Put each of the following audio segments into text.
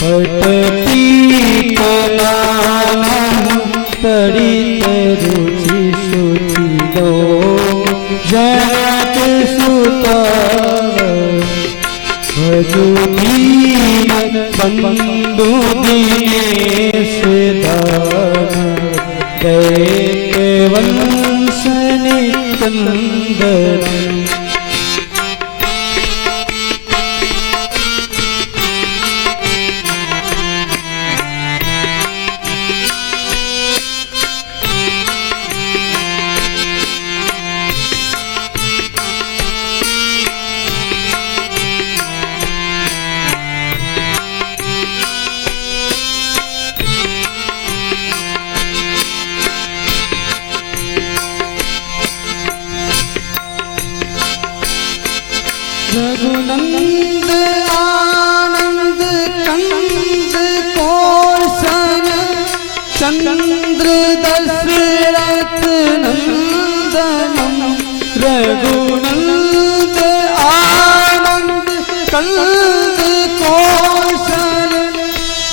पटती तड़ित रुचि शुचि दो जनक सुता भजुदीन बंधु दीनेश दान दैत्य वंश निकंदन रघुनंद आनंद कंद कौशन चंद्र दशरथ नंदनम रघुनंद आनंद कंद कौशन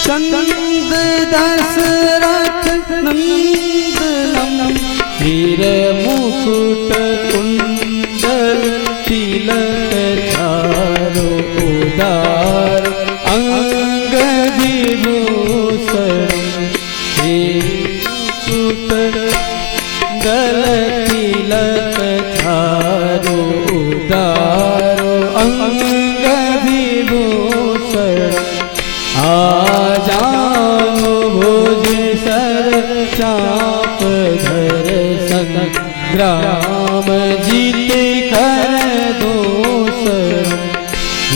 चंद्र दशरथ नंदनम वीर मुकुट कुंडल तिलक चारो उदार अंग विभूषण गल तिलक चारो उदार अंग विभूषण आ जाओ भुज सर चाप धर संग्राम जीत कर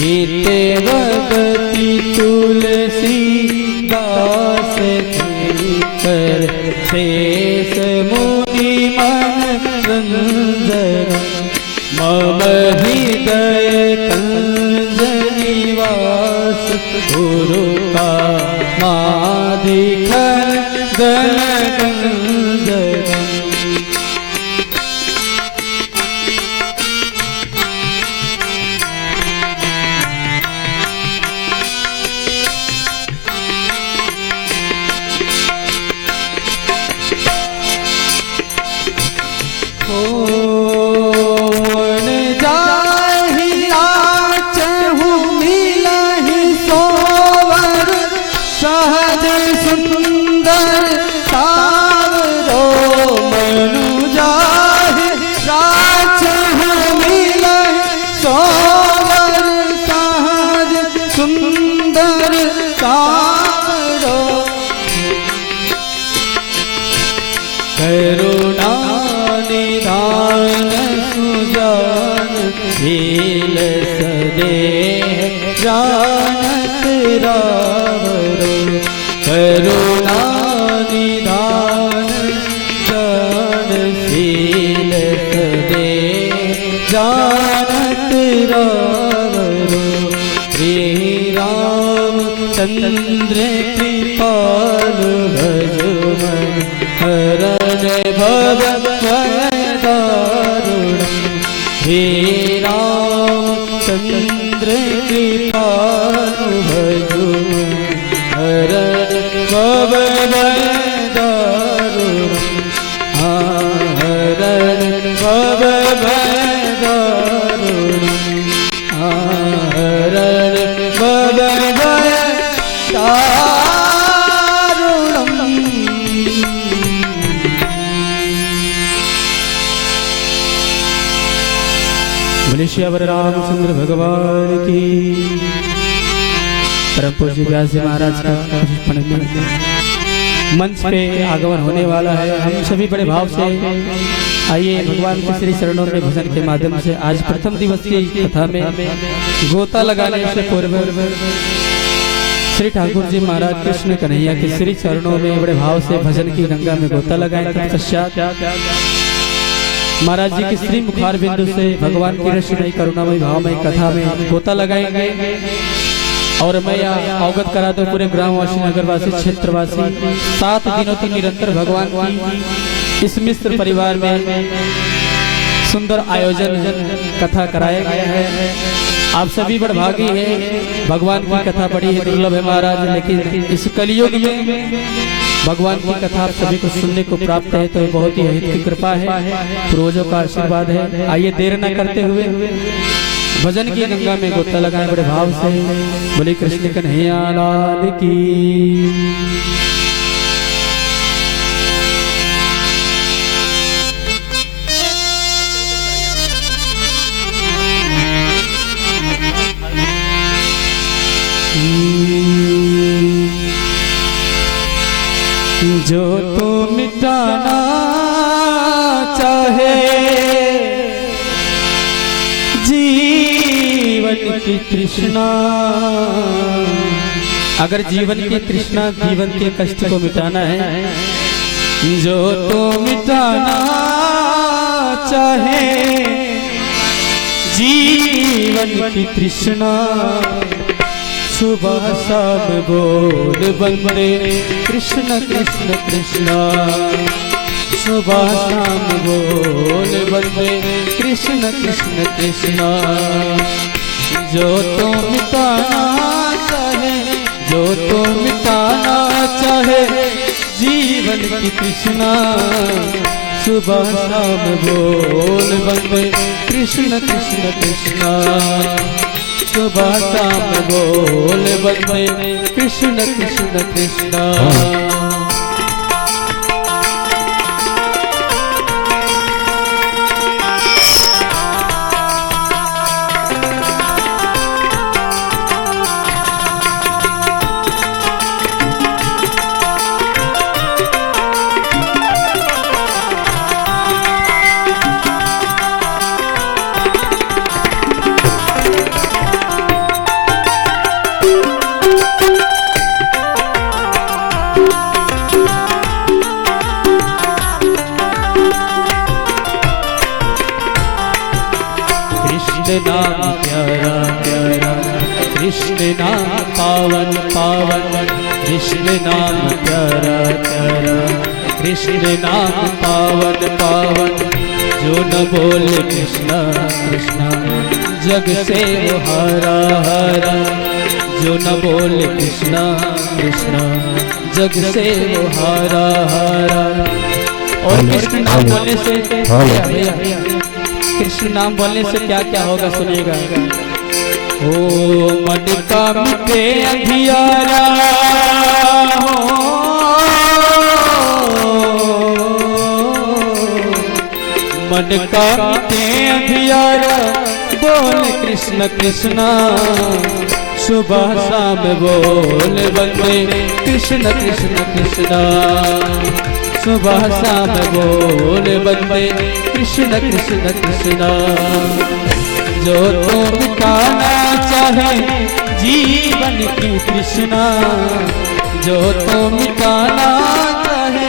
हिते भगति तुलसी दास कर शेष मुनि मन रंजन मम हृदय कंज निवास गुरु का माधिखन गण गंजन करुणा निधान सुजान शील सदेह जानत रावरो करुणा निधान जान शील सदेह जानत रावरो श्री रामचंद्र कृपाल भजमन हरण भव दारुण हे रामचंद्र कृपालु भजो हरण भव दारुण हरण भव दारुण हरण भव श्यावर रामचंद्र भगवान की परम पूज्य व्यास जी महाराज का मंच पे आगमन होने वाला है। हम सभी बड़े भाव से आइए भगवान के श्री चरणों में भजन के माध्यम से आज प्रथम दिवस की कथा में गोता लगाने से पूर्व श्री ठाकुर जी महाराज कृष्ण कन्हैया के श्री चरणों में बड़े भाव से भजन की गंगा में गोता लगाए। तत्पश्चात महाराज जी की श्री मुखार बिंदु से भगवान की रसमयी करुणामयी भावमयी कथा में गोता लगाएंगे। और मैं अवगत करा दूं पूरे ग्रामवासी नगरवासी क्षेत्रवासी 7 दिनों की निरंतर भगवान की इस मिश्र परिवार में सुंदर आयोजन कथा कराया गया है। आप सभी बड़भागी हैं। भगवान की कथा बड़ी ही दुर्लभ है महाराज, लेकिन इस कलयुग में भगवान की कथा आप सभी को सुनने को प्राप्त है तो बहुत ही हित की कृपा है, पूर्वजों का आशीर्वाद है। आइए देर न करते हुए भजन की गंगा में गोता लगाएं बड़े भाव से। बोले कृष्ण कन्हैया लाल की। जो तू मिटाना चाहे जीवन की तृष्णा, अगर जीवन की तृष्णा जीवन के कष्ट को मिटाना है, जो तू मिटाना चाहे जीवन की तृष्णा, सुबह शाम बोल बंदे कृष्ण कृष्ण कृष्ण, सुबह शाम बोल बंदे कृष्ण कृष्ण कृष्ण। जो तो मिटाना चाहे, जो तो मिटाना चाहे जीवन की तृष्णा, सुबह शाम बोल बंदे कृष्ण कृष्ण कृष्ण, सुबह शाम बोल बंदे कृष्ण कृष्ण कृष्ण। नाम प्यारा प्यारा, कृष्ण नाम पावन पावन, कृष्ण नाम प्यारा प्यारा, कृष्ण नाम पावन पावन। जो न बोले कृष्णा कृष्णा जग से वो हारा हारा, जो न बोले कृष्णा कृष्णा जग से वो हारा हारा। और कृष्ण नाम बोलने से कृष्ण नाम बोलने से क्या क्या होगा सुनिएगा। ओ मन का मिटे अंधियारा, मन का मिटे अंधियारा, बोल कृष्ण कृष्णा, सुबह शाम बोल बंदे कृष्ण कृष्ण कृष्णा, सुबह शाम बोल बंदे कृष्ण कृष्ण कृष्ण। जो तो मिटाना चाहे जीवन की तृष्णा, जो तो मिटाना चाहे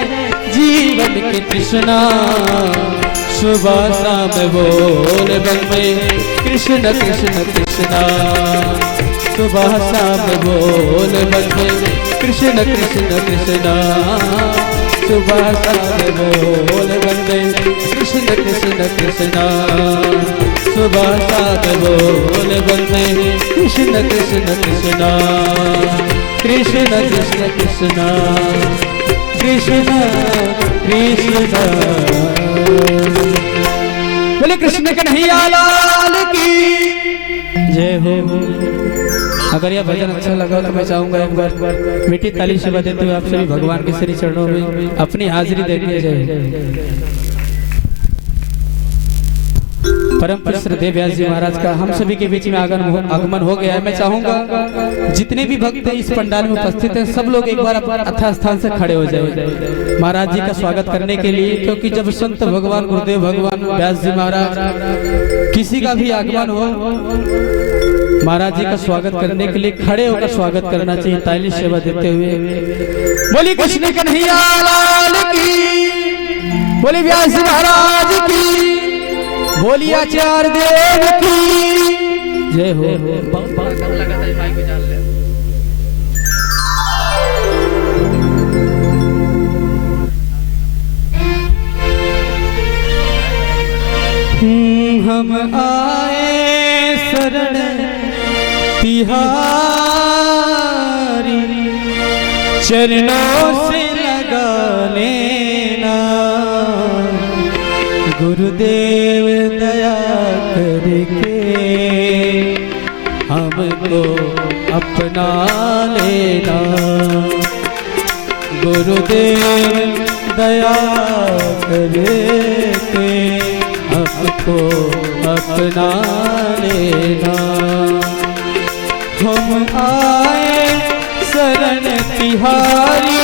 जीवन की तृष्णा, सुबह शाम बोल बंदे कृष्ण कृष्ण कृष्ण, सुबह शाम बोल बंदे कृष्ण कृष्ण कृष्ण, सुबह शाम बोल बंदे कृष्ण कृष्ण कृष्ण, सुबह शाम बोल बंदे कृष्ण कृष्ण कृष्ण, कृष्ण कृष्ण कृष्ण, कृष्ण कृष्ण। बोले कृष्ण कन्हैया लाल की जय हो। अगर यह भजन अच्छा लगा तो मैं चाहूंगा एक बार मीठी ताली से बजाते हुए आप सभी भगवान के श्री चरणों में अपनी हाजिरी देनी चाहिए। परम पूज्य श्रद्धेय व्यास जी महाराज का हम सभी के बीच में आगमन हो गया है। मैं चाहूंगा जितने भी भक्त इस पंडाल में उपस्थित हैं सब लोग एक बार अथा स्थान से खड़े हो जाए महाराज जी का स्वागत करने के लिए, क्योंकि जब संत भगवान गुरुदेव भगवान व्यास जी महाराज किसी का भी आगमन हो महाराज जी का स्वागत करने के लिए खड़े होकर स्वागत करना चाहिए ताली सेवा देते हुए। बोली कृष्ण कन्हैया लाल की, बोली व्यास जी महाराज की, बोली आचार्य देव की जय हो। हम आए शरण चरणों से लगा लेना गुरुदेव दया करके हमको अपना लेना। गुरुदेव दया करके हमको अपना लेना। हम आए शरण तिहारी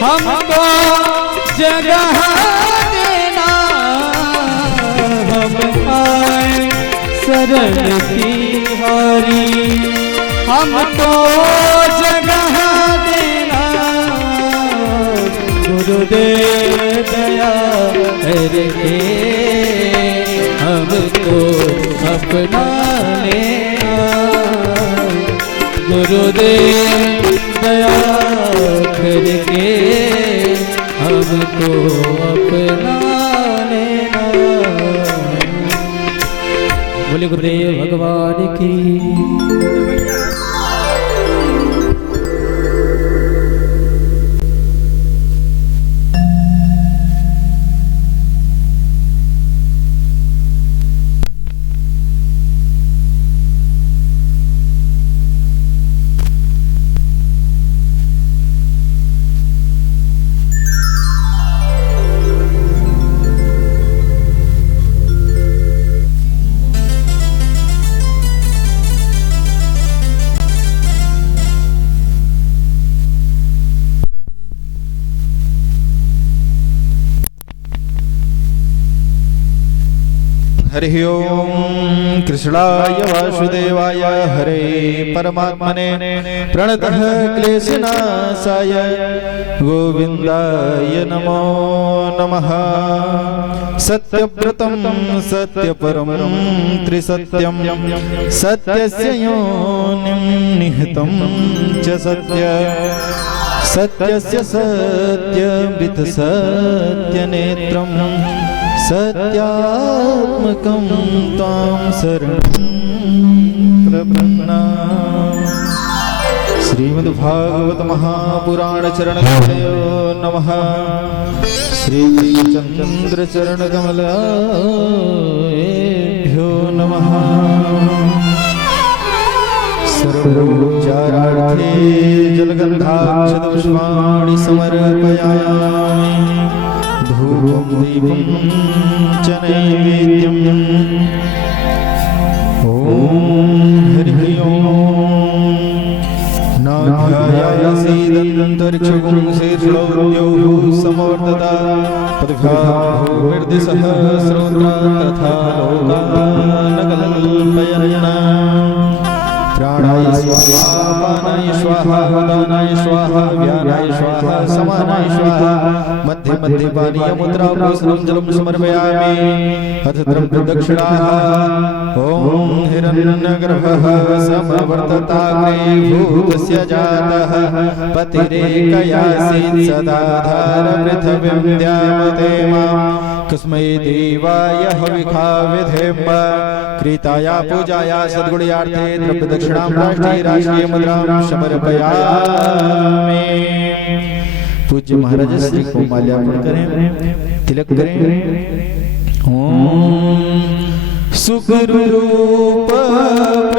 हमको जगह देना। हम आए शरण तिहारी हमको जगह देना। गुरुदेव दया करके हमको अपना लेना। गुरुदेव दया करके हमको अपना लेना। बोले गुरुदेव भगवान की। हरि ओम कृष्णाय वासुदेवाय हरे परमात्मने प्रणतः क्लेशनाशाय गोविंदाय नमो नमः। सत्यव्रतं सत्यपरं त्रिसत्यं सत्यस्य योनिं निहितं च सत्य सत्यस्य सत्यमृत सत्यनेत्रं सत्यात्मकं त्वां शरणं प्रपन्नामि। श्रीमद्भागवत महापुराण चरण नमः। श्री कृष्णचंद्र चरण कमलेभ्यो नमः। सर्वोपचारार्थे जलगन्धाक्षतपुष्पाणि समर्पयामि। धूपं दीपं च नैवेद्यम्। ॐ हरि ओम्। नाध्यायासीदन्तरिक्षगुं शीर्षोद्योः समवर्तता पदभ्याभूर्दिसहस्रोत्रा तथा लोकानकल्पयन्ना। प्राणाय स्वाहा पानाय स्वाहा उदानाय स्वाहा व्यानाय स्वाहा समानाय स्वाहा। मध्ये मध्ये पानीय मुद्रा पूषणं जलं समर्पयामि। अथ दक्षिणाः। ॐ हिरण्यगर्भः समवर्तताग्रे भूतस्य जातः पतिरेकयासीत् सदाधार पृथिवीं द्यावते मां। कस्मै देवाय हविखा विधेम। क्रीताया पूजाया सद्गुण्यार्थे द्रव्य दक्षिणां राष्ट्रीय मुद्रां समर्पयामि। पूज्य महाराज श्री को माल्यार्पण करें, तिलक करें। ओम सुखरूप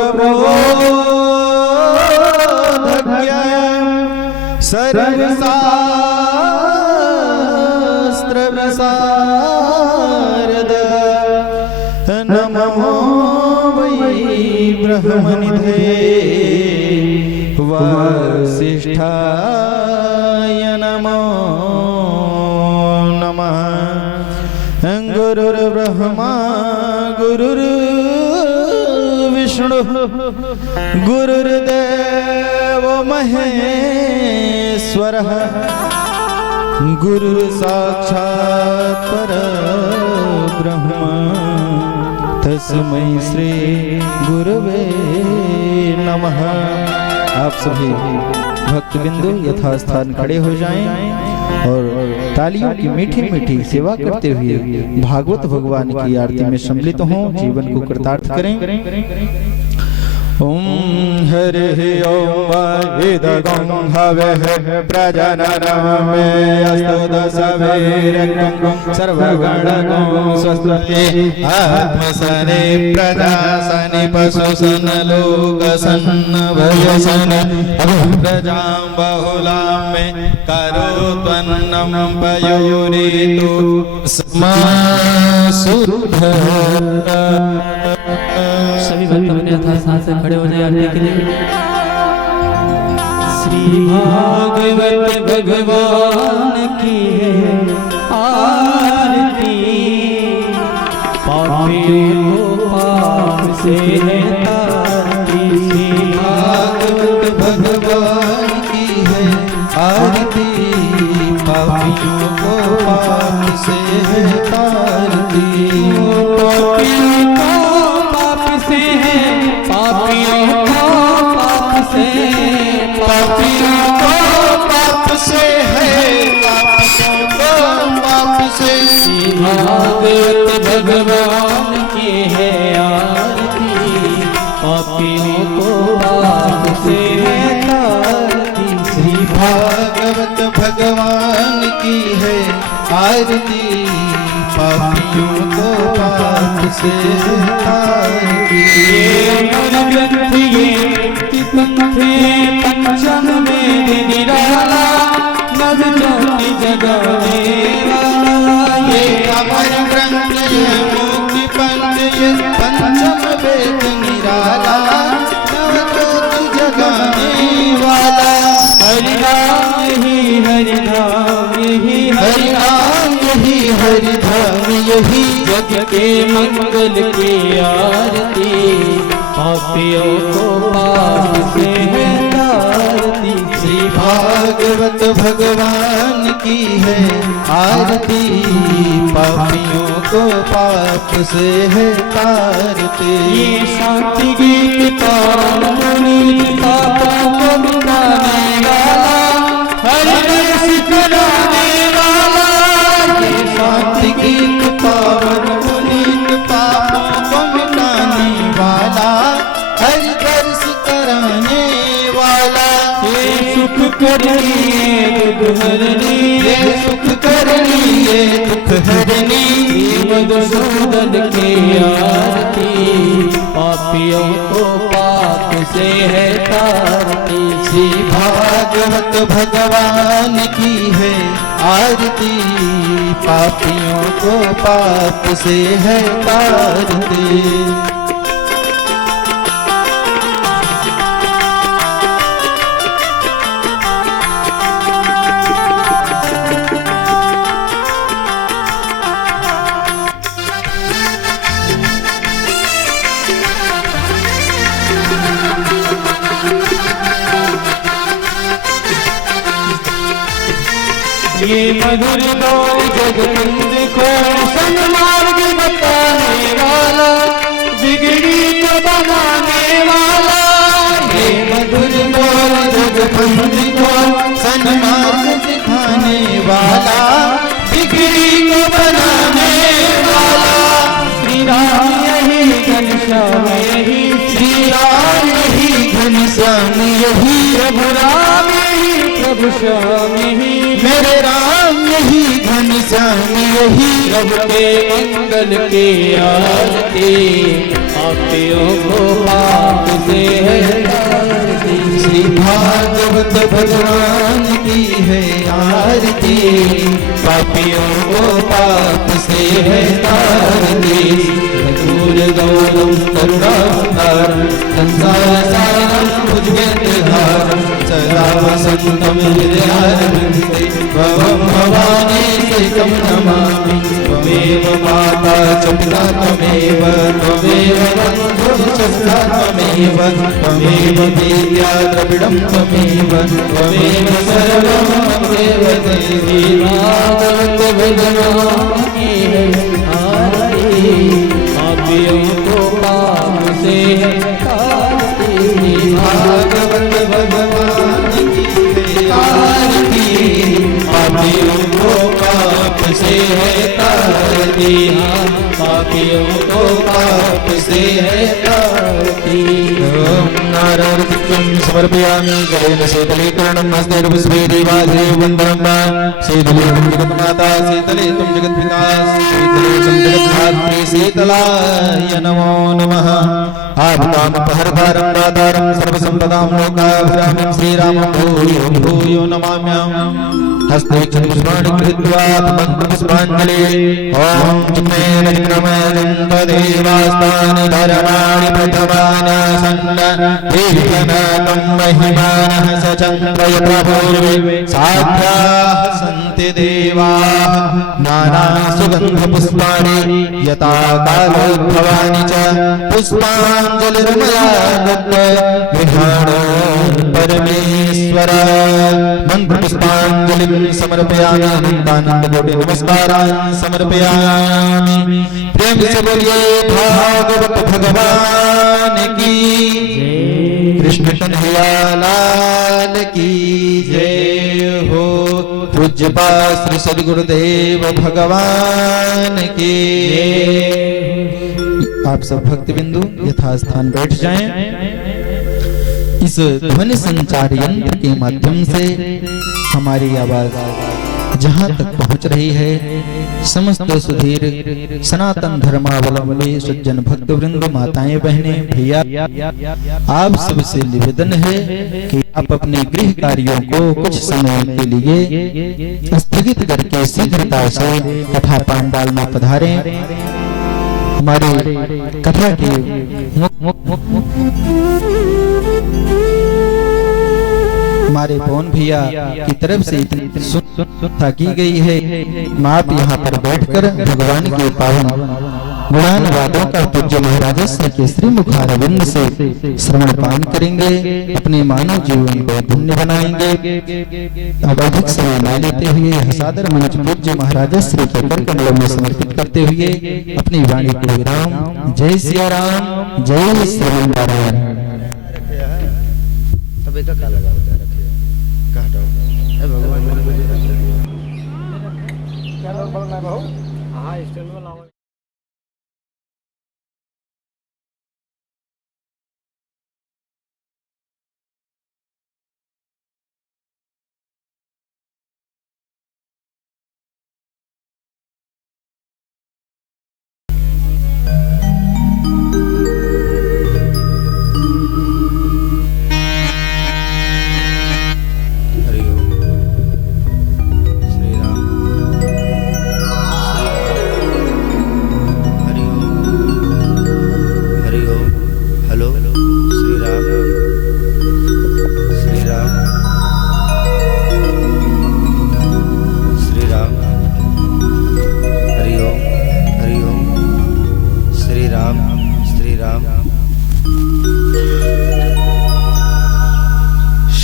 प्रबोधज्ञ सर्वशास्त्र विशारद नमो वै ब्रह्मनिधे वसिष्ठाय नमो नमः। गुरुर्ब्रह्मा गुरुर्विष्णु गुरुर्देव महेश्वरः गुरुर्साक्षात् परब्रह्म तस्मै श्री गुरवे नमः। आप सभी भक्तबिंदु यथास्थान खड़े हो जाएं और तालियों की मीठी मीठी सेवा करते हुए भागवत भगवान की आरती में सम्मिलित हों, जीवन को कृतार्थ करें। ओम हरि ओम इदगं हवः प्रजननमे अस्तु दशवीरगं सर्वगणगं स्वस्ति आत्मसने प्रजासनि पशुसन लोकसन भयसन प्रजां बहुलां मे करोत्वन्नं पयोरितु समासुरः। सभी भक्त अपने यथास्थान से खड़े हो जाए आरती के लिए। श्री भागवत भगवान की है आरती, पापियों को पाप से है तारती। श्री भागवत भगवान की है आरती, पापियों को पाप से है तारती। पापियों को पाप से है, पापियों को पाप से। भागवत भगवान की है आरती, पापियों को पाप से है तारती। श्री भागवत भगवान की है आरती, पापियों को पाप से तारती। पंचम में निराला नव ज्योति जगाने वाला। ये अमर ग्रंथ ये मुक्ति पंथ ये पंचम वेद निराला नव ज्योति जगाने वाला। हरिनाम यही हरिनाम यही हरिनाम यही हरिधाम यही जग के मंगल की आरती, पापियों को पाप से है तारती। श्री भागवत भगवान की है आरती, पापियों को पाप से है तारती। ये शांति गीत पावन मुनि पापों को मिटाने वाला, हरि रस कराने वाला। ये शांति गीत पावन पुनीत पापों को मिटाने वाला, हरि दर्श कराने वाला। ये सुख करनी दुख हरनी, ये सुख करनी ये दुख हरनी। मधुसूदन की आरती, पापियों को पाप से है तारती। श्री भागवत भगवान की है आरती, पापियों को पाप से है तारती। ये मधुर गौर जगबंद को सन्मार्ग बताने वाला, बिगड़ी को बनाने वाला। ये मधुर गौर जगबंद को सन्मार्ग दिखाने वाला, बिगड़ी को बनाने वाला। श्री राम यही घनश्याम यही, श्री राम यही घनश्याम यही, प्रभु राम यही प्रभु श्याम यही, मेरे राम यही घनश्याम यही। प्रभु के मंगल की आरती, पापियों को पाप से है तारती। श्री भागवत भगवान की है आरती, पापियों को पाप से है तारती। दूर गौरम करुणावतारम संसार सारम भुजगेन्द्रधारम सदा वसंतम हृदयारविन्दे भवं भवानी सहितं नमामि। त्वमेव माता च पिता त्वमेव, त्वमेव बन्धुः च सखा त्वमेव, त्वमेव विद्या द्रविडं त्वमेव, त्वमेव सर्वं त्वमेव देवी। भागवत भगवान की है आरती, पापियों को पाप से है तारती। भागवत भगवान की आरती, पापियों को पाप से है तारती। गोपियों को पाप से है त्राहि। ओम नारायणं समर्पयामि गलेन शीतलीकरणं हस्तेर्पुष्पे देवासे वन्दनं शीतले तुम जगन्माता शीतले तुम जगत्पिता शीतले तुम जगद्धात्री शीतलाय नमो नमः। आपदामपहर्तारं दातारं सर्वसम्पदां लोकाभिरामं श्रीरामं भूयो भूयो नमाम्यहम्। हस्ते पुष्पाणि कृत्वा पुष्पाञ्जलि ओम चिन्मेन चिन्मयं तदेवास्तानि धर्माणि प्रथमानासन्न तीर्थनाथं महिमानः सचन्द्रयप्रभुर्वे साध्याः सन्ति देवाः नाना सुगन्धपुष्पाणि यथा कालोद्भवानि च पुष्पाञ्जलिर्मया गृहाणो परमेश्वर। मन्त्रपुष्पाञ्जलिं समर्पयामि अनन्तानन्दकोटि नमस्कारान् समर्पयामि। प्रेम से बोलिए भागवत भगवान की कृष्ण कन्हैया लाल की जय हो। पूज्यपाद श्री सद्गुरुदेव भगवान की। आप सब भक्त बिंदु यथास्थान बैठ जाएं। इस ध्वनि संचार यंत्र के माध्यम से हमारी आवाज जहां तक पहुंच रही है, समस्त सुधीर सनातन धर्मावलंबी सज्जन भक्त वृंद, माताएं, बहनें, भैया, आप सबसे निवेदन है कि आप अपने गृह कार्यों को कुछ समय के लिए स्थगित करके शीघ्रता से कथा पांडाल में पधारें। हमारी कथा के हमारे पवन भैया की तरफ से इतनी सुनता की गई है। आप यहाँ पर बैठकर भगवान के पावन गुणान वादों का पूज्य महाराज श्री के श्री मुखारविंद से श्रवण पान करेंगे, अपने मानव जीवन को धन्य बनाएंगे। अब अधिक समय न लेते हुए सादर मंच पूज्य महाराज श्री के कर कमलों में समर्पित करते हुए अपनी वाणी को विराम। जय सिया राम, जय श्री नारायण।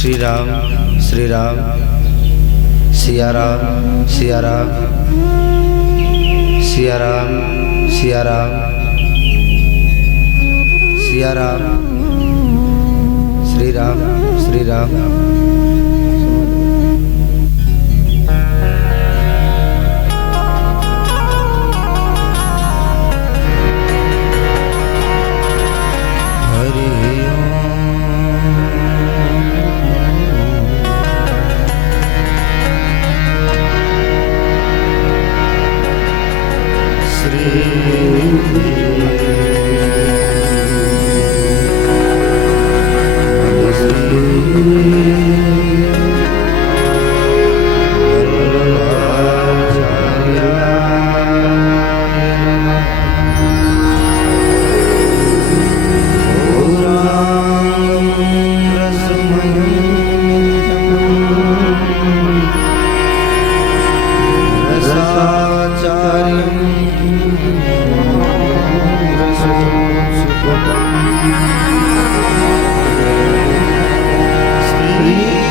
श्री राम श्री राम, सिया राम सिया राम, सिया राम सिया राम, सिया राम, श्री राम श्री राम। श्री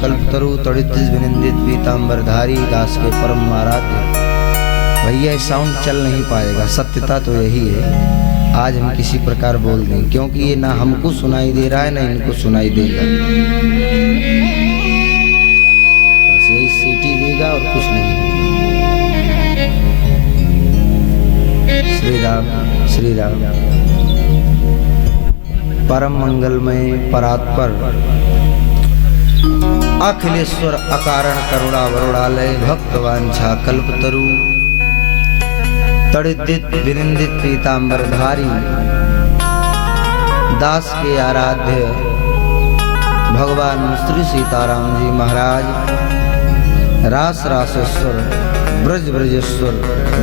कल्पतरु तड़ित विनिंदित पीतांबरधारी दास के परम आराध्य। भैया साउंड चल नहीं पाएगा, सत्यता तो यही है। आज हम किसी प्रकार बोल दें क्योंकि ये ना हमको सुनाई दे रहा है ना इनको सुनाई देगा, बस यही सीटी देगा और कुछ नहीं। श्री राम श्री राम। परम मंगलमय परात्पर अखिलेश्वर अकारण करुणा वरुणालय भक्तवांछा कल्पतरु तड़ित विनिंदित पीतांबरधारी दास के आराध्य भगवान श्री सीताराम जी महाराज रास रासेश्वर ब्रज ब्रजेश्वर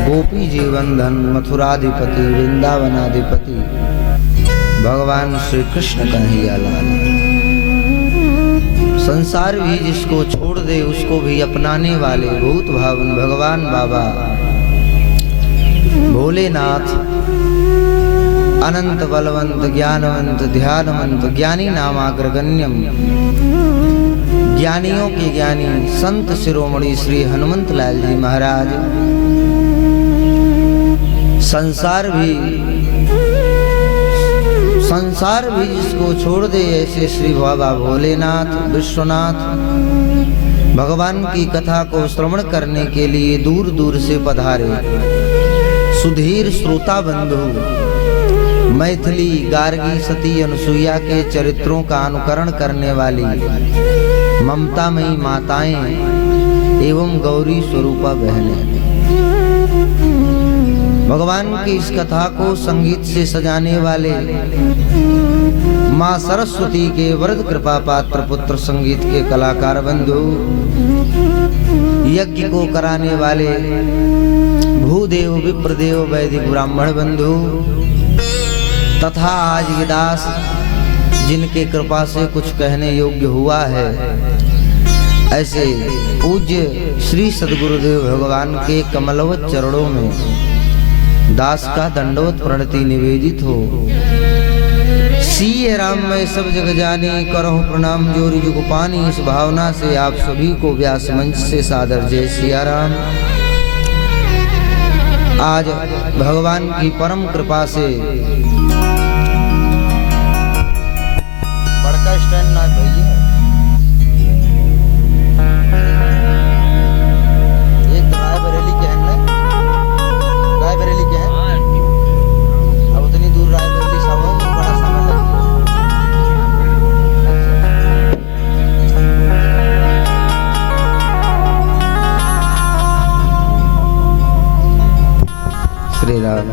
गोपी जीवनधन मथुराधिपति वृंदावनाधिपति भगवान श्री कृष्ण कन्हैया लाल। संसार भी जिसको छोड़ दे उसको भी अपनाने वाले भूत भावन भगवान बाबा भोलेनाथ अनंत बलवंत ज्ञानवंत ध्यानवंत ज्ञानी नामाग्रगण्यम ज्ञानियों के ज्ञानी संत शिरोमणि श्री हनुमंत लाल जी महाराज संसार भी संसार भी जिसको छोड़ दे, ऐसे श्री बाबा भोलेनाथ विश्वनाथ भगवान की कथा को श्रवण करने के लिए दूर दूर से पधारे। सुधीर श्रोता बंधु, मैथिली गार्गी सती अनुसुईया के चरित्रों का अनुकरण करने वाली ममतामयी माताएं एवं गौरी स्वरूपा बहनें, भगवान की इस कथा को संगीत से सजाने वाले माँ सरस्वती के वरद कृपा पात्र पुत्र संगीत के कलाकार बंधु, यज्ञ को कराने वाले भूदेव विप्रदेव वैदिक ब्राह्मण बंधु तथा आज के दास जिनके कृपा से कुछ कहने योग्य हुआ है, ऐसे पूज्य श्री सद्गुरुदेव भगवान के कमलवत चरणों में दास का दंडवत प्रणति निवेदित हो। सीए राम मैं सब जग जानी, करहु प्रणाम जोरी जुग पानी। इस भावना से आप सभी को व्यास मंच से सादर जय सिया राम। आज भगवान की परम कृपा से बड़का स्टैंड ना भैया, एक रायबरेली के हैं ना, रायबरेली के हैं, अब उतनी दूर रायबरेली सब बड़ा समय लग श्री राम।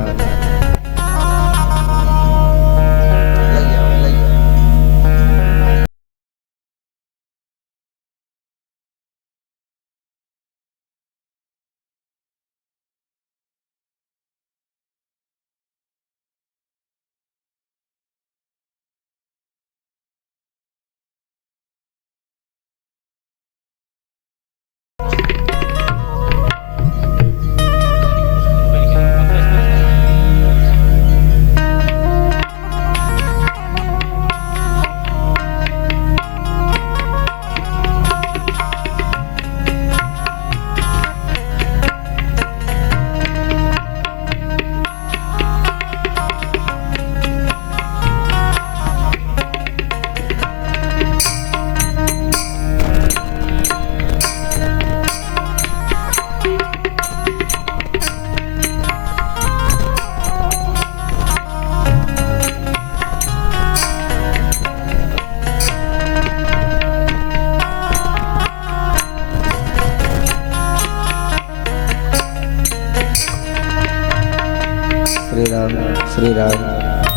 श्री राम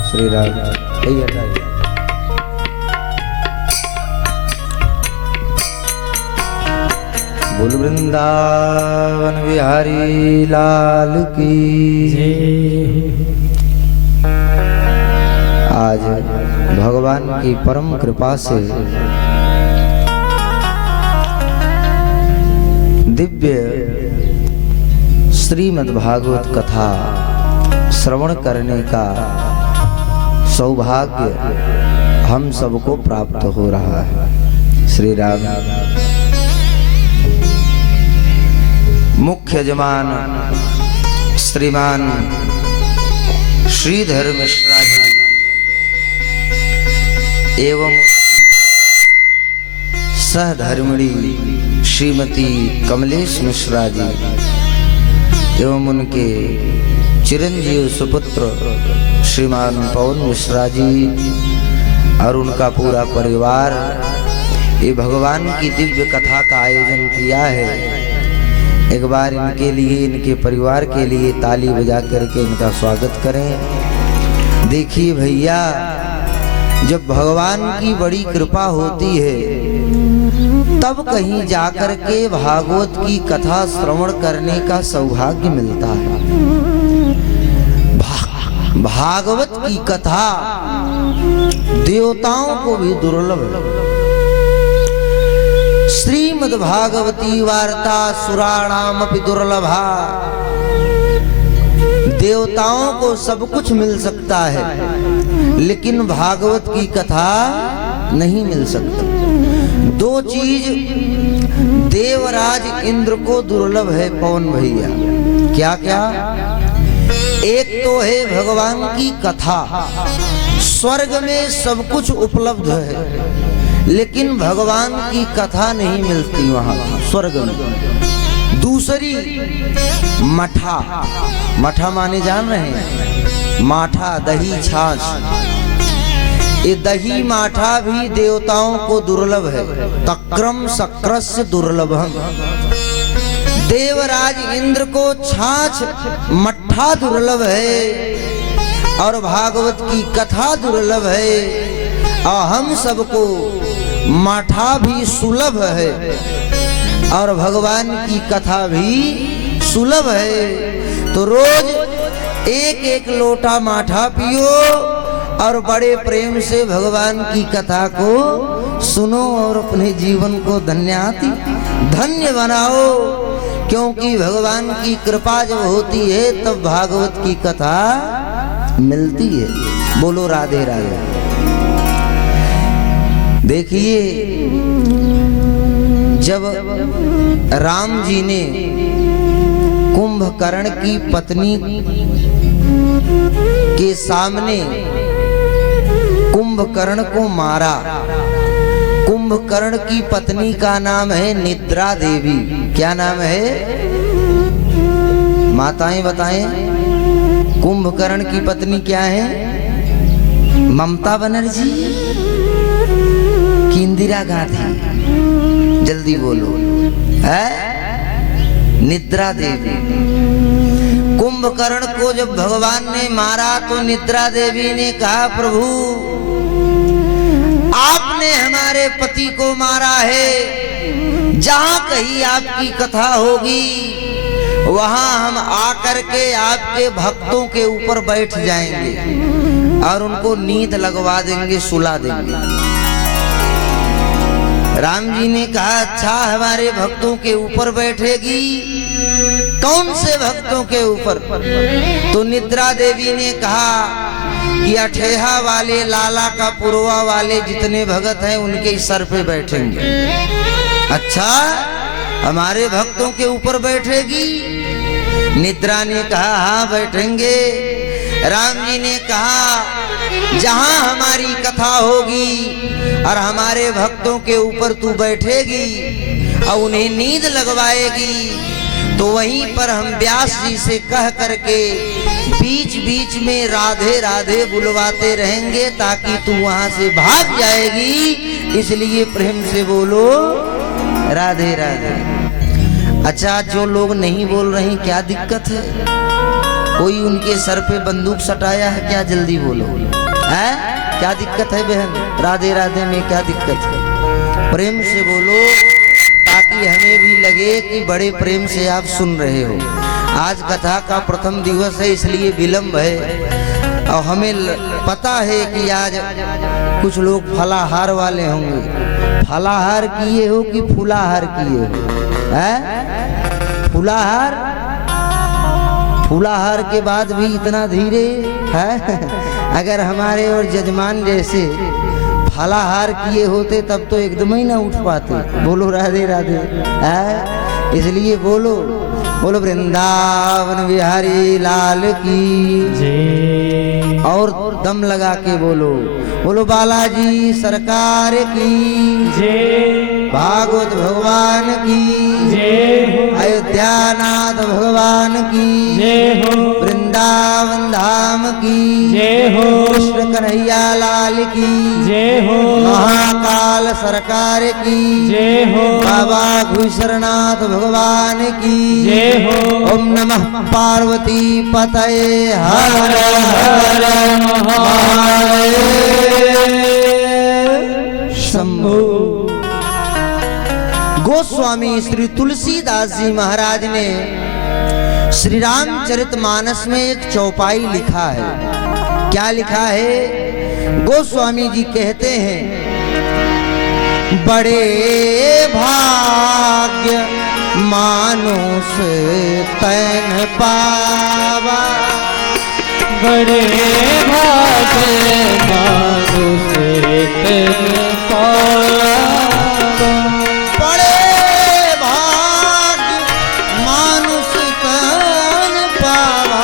श्री राम श्री राम। बोल वृंदावन बिहारी लाल की जय। आज भगवान की परम कृपा से दिव्य श्रीमद् भागवत कथा श्रवण करने का सौभाग्य हम सबको प्राप्त हो रहा है। श्री राम। मुख्य यजमान श्रीमान श्रीधर मिश्रा जी एवं सहधर्मिणी श्रीमती कमलेश मिश्रा जी एवं उनके चिरंजीव सुपुत्र श्रीमान पवन मिश्रा जी और उनका पूरा परिवार ये भगवान की दिव्य कथा का आयोजन किया है। एक बार इनके लिए, इनके परिवार के लिए ताली बजा करके इनका स्वागत करें। देखिए भैया, जब भगवान की बड़ी कृपा होती है तब कहीं जाकर के भागवत की कथा श्रवण करने का सौभाग्य मिलता है। भागवत की कथा देवताओं को भी दुर्लभ है। श्रीमद् भागवती वार्ता सुराणामपि दुर्लभा। देवताओं को सब कुछ मिल सकता है लेकिन भागवत की कथा नहीं मिल सकती। दो चीज देवराज इंद्र को दुर्लभ है पवन भैया। क्या क्या? एक तो है भगवान की कथा स्वर्ग में सब कुछ उपलब्ध है, लेकिन भगवान की कथा नहीं मिलती वहां स्वर्ग में। दूसरी मठा, मठा माने जान रहे हैं, माठा दही छाछ। ये दही माठा भी देवताओं को दुर्लभ है। तक्रम शक्रस्य दुर्लभम। देवराज इंद्र को छाछ मट्ठा दुर्लभ है और भागवत की कथा दुर्लभ है, और हम सबको माठा भी सुलभ है और भगवान की कथा भी सुलभ है। तो रोज एक एक लोटा माठा पियो और बड़े प्रेम से भगवान की कथा को सुनो और अपने जीवन को धन्य बनाओ, क्योंकि भगवान की कृपा जब होती है तब भागवत की कथा मिलती है। बोलो राधे राधे। देखिए, जब राम जी ने कुंभकर्ण की पत्नी के सामने कुंभकर्ण को मारा। कुंभकर्ण की पत्नी का नाम है निद्रा देवी। क्या नाम है? माताएं बताएं, कुंभकर्ण की पत्नी क्या है? ममता बनर्जी कि इंदिरा गांधी? जल्दी बोलो। है निद्रा देवी। कुंभकर्ण को जब भगवान ने मारा तो निद्रा देवी ने कहा, प्रभु आपने हमारे पति को मारा है, जहां कहीं आपकी कथा होगी वहां हम आकर के आपके भक्तों के ऊपर बैठ जाएंगे और उनको नींद लगवा देंगे, सुला देंगे। राम जी ने कहा, अच्छा हमारे भक्तों के ऊपर बैठेगी? कौन से भक्तों के ऊपर? तो निद्रा देवी ने कहा कि अठेहा वाले, लाला का पुरवा वाले जितने भगत हैं उनके सर पे बैठेंगे। अच्छा, हमारे भक्तों के ऊपर बैठेगी? निद्रा ने कहा, हाँ बैठेंगे। राम जी ने कहा, जहां हमारी कथा होगी और हमारे भक्तों के ऊपर तू बैठेगी और उन्हें नींद लगवाएगी, तो वहीं पर हम व्यास जी से कह करके बीच बीच में राधे राधे बुलवाते रहेंगे ताकि तू वहां से भाग जाएगी। इसलिए प्रेम से बोलो राधे राधे। अच्छा, जो लोग नहीं बोल रहे हैं, क्या दिक्कत है? कोई उनके सर पे बंदूक सटाया है क्या? जल्दी बोलो। है क्या दिक्कत है बहन? राधे राधे में क्या दिक्कत है? प्रेम से बोलो ताकि हमें भी लगे कि बड़े प्रेम से आप सुन रहे हो। आज कथा का प्रथम दिवस है, इसलिए विलंब है और हमें पता है कि आज कुछ लोग फलाहार वाले होंगे। फलाहार किए हो कि फूलाहार किए हो? है फूलाहार? फूलाहार के बाद भी इतना धीरे है? अगर हमारे और जजमान जैसे फलाहार किए होते तब तो एकदम ही ना उठ पाते। बोलो राधे राधे। है इसलिए बोलो बोलो वृंदावन बिहारी लाल की जय। और दम लगा के बोलो बोलो बालाजी सरकार की जय। भागवत भगवान की जय। अयोध्यानाथ भगवान की जय हो। वृंदावन धाम की जय हो। कृष्ण कन्हैया लाल की जय हो। महाकाल सरकार की जय हो। बाबा घुसरनाथ भगवान की जय हो। ओम नमः पार्वती पतये हर हर महादेव शंभो। गोस्वामी श्री तुलसीदास जी महाराज ने श्री रामचरितमानस में एक चौपाई लिखा है। क्या लिखा है? गोस्वामी जी कहते हैं, बड़े भाग्य मानुष तैन पावा। बड़े भाग्य मानुष तैन पावा।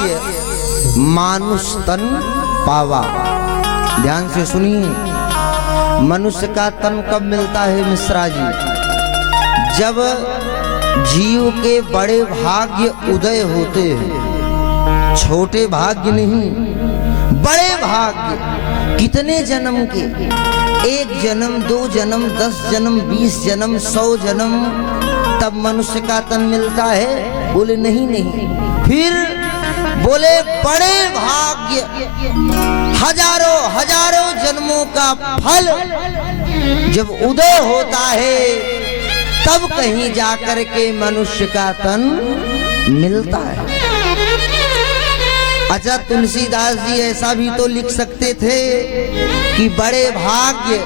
भाग्य मानुष तन पावा। ध्यान से सुनिए, मनुष्य का तन कब मिलता है मिश्रा जी? जब जीव के बड़े भाग्य उदय होते हैं, छोटे भाग्य नहीं, बड़े भाग्य। कितने जन्म के? 1 जन्म, 2 जन्म, 10 जन्म, 20 जन्म, 100 जन्म, तब मनुष्य का तन मिलता है? बोले नहीं नहीं। फिर बोले बड़े भाग्य, हजारों हजारों जन्मों का फल जब उदय होता है, तब कहीं जाकर के मनुष्य का तन मिलता है। अच्छा, तुलसीदास जी ऐसा भी तो लिख सकते थे कि बड़े भाग्य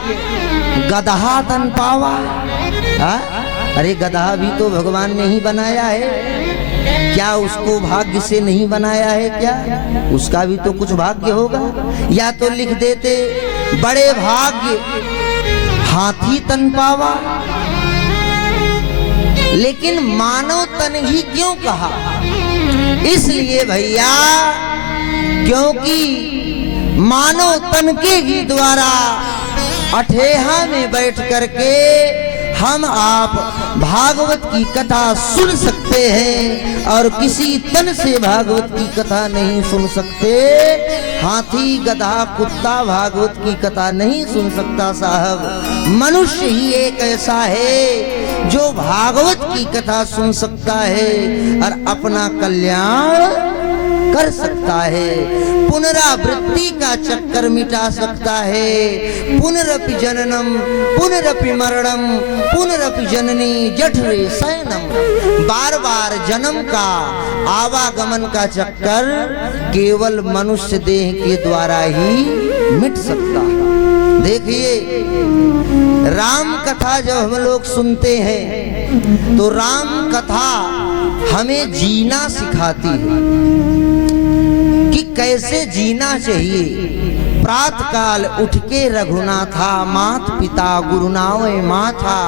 गदहा तन पावा। अरे गदहा भी तो भगवान ने ही बनाया है, क्या उसको भाग्य से नहीं बनाया है? क्या उसका भी तो कुछ भाग्य होगा? या तो लिख देते बड़े भाग्य हाथी तन पावा। लेकिन मानव तन ही क्यों कहा? इसलिए भैया, क्योंकि मानव तन के ही द्वारा अठेहा में बैठ करके हम आप भागवत की कथा सुन सकते हैं, और किसी तन से भागवत की कथा नहीं सुन सकते। हाथी गधा कुत्ता भागवत की कथा नहीं सुन सकता साहब। मनुष्य ही एक ऐसा है जो भागवत की कथा सुन सकता है और अपना कल्याण कर सकता है, पुनरावृत्ति का चक्कर मिटा सकता है। पुनरपि जननम पुनरपि मरणम पुनरपि जननी जठरे शयनम। बार बार जन्म का आवागमन का चक्कर केवल मनुष्य देह के द्वारा ही मिट सकता है। देखिए, राम कथा जब हम लोग सुनते हैं तो राम कथा हमें जीना सिखाती है कि कैसे जीना चाहिए। प्रातः काल उठ के रघुनाथा, मात पिता गुरुनावे माथा।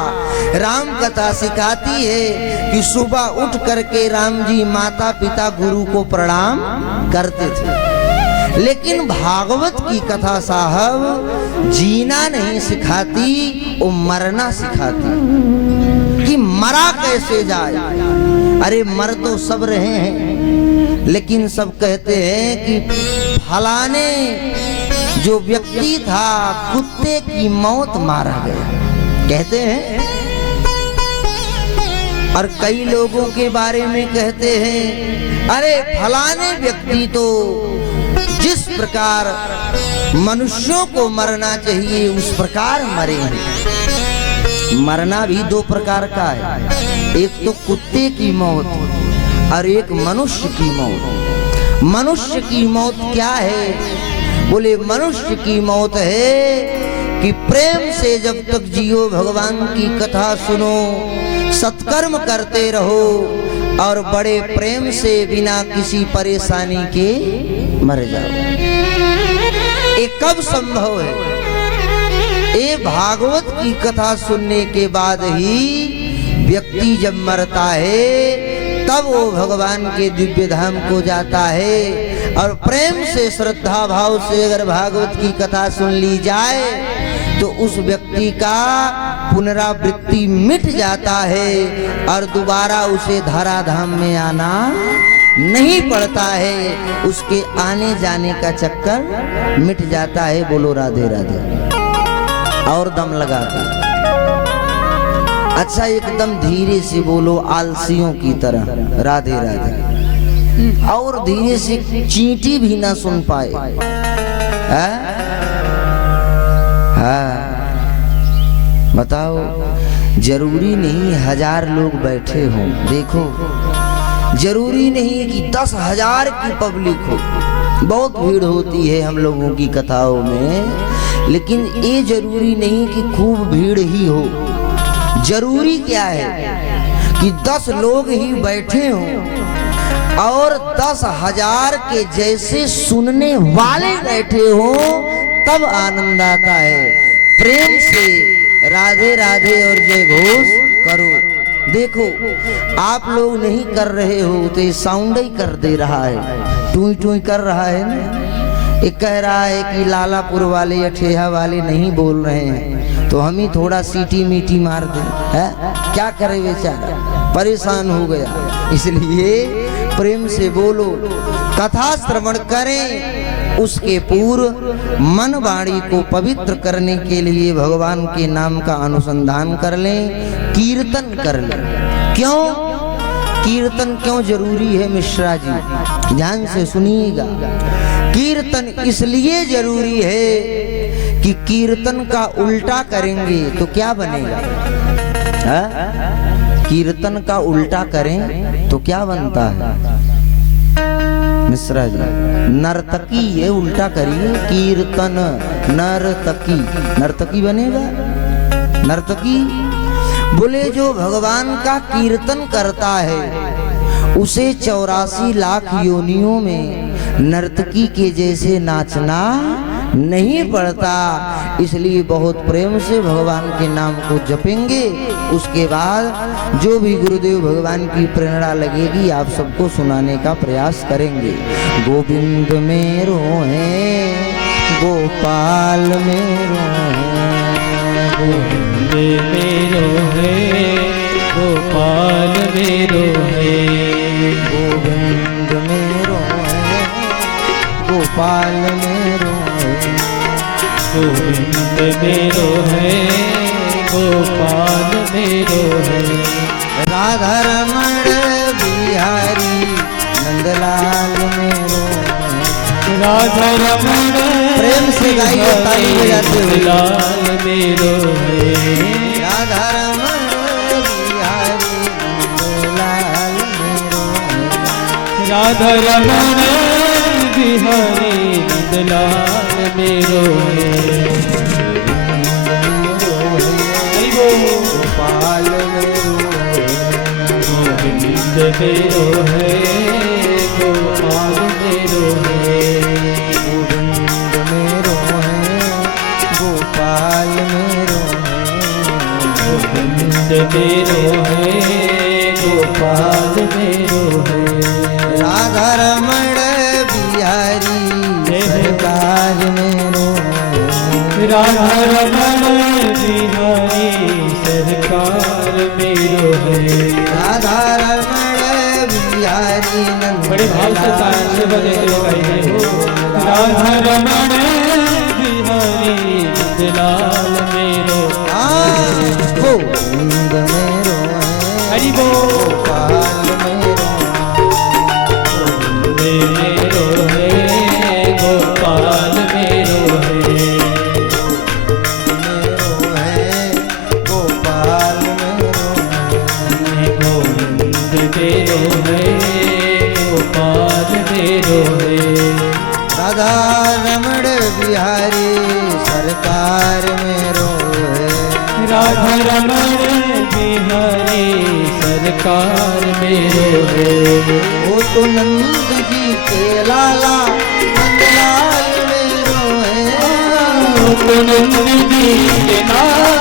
राम कथा सिखाती है कि सुबह उठ करके राम जी माता पिता गुरु को प्रणाम करते थे। लेकिन भागवत की कथा साहब जीना नहीं सिखाती, वो मरना सिखाती कि मरा कैसे जाए। अरे मर तो सब रहे हैं, लेकिन सब कहते हैं कि फलाने जो व्यक्ति था कुत्ते की मौत मारा गया, कहते हैं। और कई लोगों के बारे में कहते हैं, अरे फलाने व्यक्ति तो जिस प्रकार मनुष्यों को मरना चाहिए उस प्रकार मरे हैं। मरना भी 2 प्रकार का है, एक तो कुत्ते की मौत और एक मनुष्य की मौत। मनुष्य की मौत क्या है? बोले मनुष्य की मौत है कि प्रेम से जब तक जियो, भगवान की कथा सुनो, सत्कर्म करते रहो और बड़े प्रेम से बिना किसी परेशानी के मर जाओ। ये कब संभव है? ये भागवत की कथा सुनने के बाद ही व्यक्ति जब मरता है तब वो भगवान के दिव्य धाम को जाता है। और प्रेम से श्रद्धा भाव से अगर भागवत की कथा सुन ली जाए तो उस व्यक्ति का पुनरावृत्ति मिट जाता है और दोबारा उसे धराधाम में आना नहीं पड़ता है, उसके आने जाने का चक्कर मिट जाता है। बोलो राधे राधे। और दम लगा के, अच्छा एकदम धीरे से बोलो, आलसियों की तरह, राधे राधे। और धीरे से, चींटी भी ना सुन पाए। बताओ, जरूरी नहीं 1000 लोग बैठे हों। देखो, जरूरी नहीं कि 10,000 की पब्लिक हो। बहुत भीड़ होती है हम लोगों की कथाओं में, लेकिन ये जरूरी नहीं कि खूब भीड़ ही हो। जरूरी क्या है कि 10 लोग ही बैठे हों और 10,000 के जैसे सुनने वाले बैठे हों, तब आनंद आता है। प्रेम से राधे राधे और जय घोष करो। देखो, आप लोग नहीं कर रहे हो तो ये साउंड ही कर दे रहा है। टूई टूई कर रहा है ना, ये कह रहा है कि लालापुर वाले या ठेहा वाले नहीं बोल रहे हैं तो हम ही थोड़ा सीटी मीटी मार दें, है क्या करे बेचारा, परेशान हो गया। इसलिए प्रेम से बोलो, कथा श्रवण करें, उसके पूर्व मन वाणी को पवित्र करने के लिए भगवान के नाम का अनुसंधान कर लें, कीर्तन कर लें। क्यों कीर्तन क्यों जरूरी है मिश्रा जी, ध्यान से सुनिएगा। कीर्तन इसलिए जरूरी है कि कीर्तन का उल्टा करेंगे तो क्या बनेगा, है? कीर्तन का उल्टा करें तो क्या बनता है मिश्रा जी? नर्तकी, ये उल्टा करिए, कीर्तन नर्तकी, नर्तकी बनेगा। नर्तकी बोले जो भगवान का कीर्तन करता है उसे 84 लाख योनियों में नर्तकी के जैसे नाचना नहीं पड़ता। इसलिए बहुत प्रेम से भगवान के नाम को जपेंगे। उसके बाद जो भी गुरुदेव भगवान की प्रेरणा लगेगी आप सबको सुनाने का प्रयास करेंगे। गोविंद मेरो है, गोपाल मेरो है, गोविंद मेरो है, गोपाल मेरो है, गोविंद मेरो है, गोपाल मेरो है, गोविंद मेरो है, गोपाल मेरो है। राधा रमण बिहारी नंदलाल मेरो है। राधा रमण प्रेम से गाइए, ताली बजाते हुए। लाल मेरो है, राधा रमण बिहारी नंदलाल मेरो है। राधा रमण बिहारी नंदलाल मेरो है। गोपाल मेरो है, गोविंद मेरो है, गोपाल मेरो है, गोविंद मेरो है, गोपाल मेरो है, गोविंद मेरो है, गोपाल मेरो है। राधा रमण बिहारी सरकार मेरो है। राधा रमण बिहारी सरकार मेरो है। राधा रमण बिहारी बड़े भाव से तान से बजाते हुए गाइए हो। राधा रमण बिहारी नंदलाल मेरो, गोविंद मेरो है, हरि बोल। गोपाल मेरो मेरो है, गोपाल मेरो है, है, गोपाल मेरो है। गोविंद मेरो है, गोपाल मेरो है। राधा रमण बिहारी सरकार मेरो है। राधा रमण बिहारी सरकार मेरो है। वो तो नंद जी के लाला नंदलाल मेरो है। वो तो नंद जी के लाला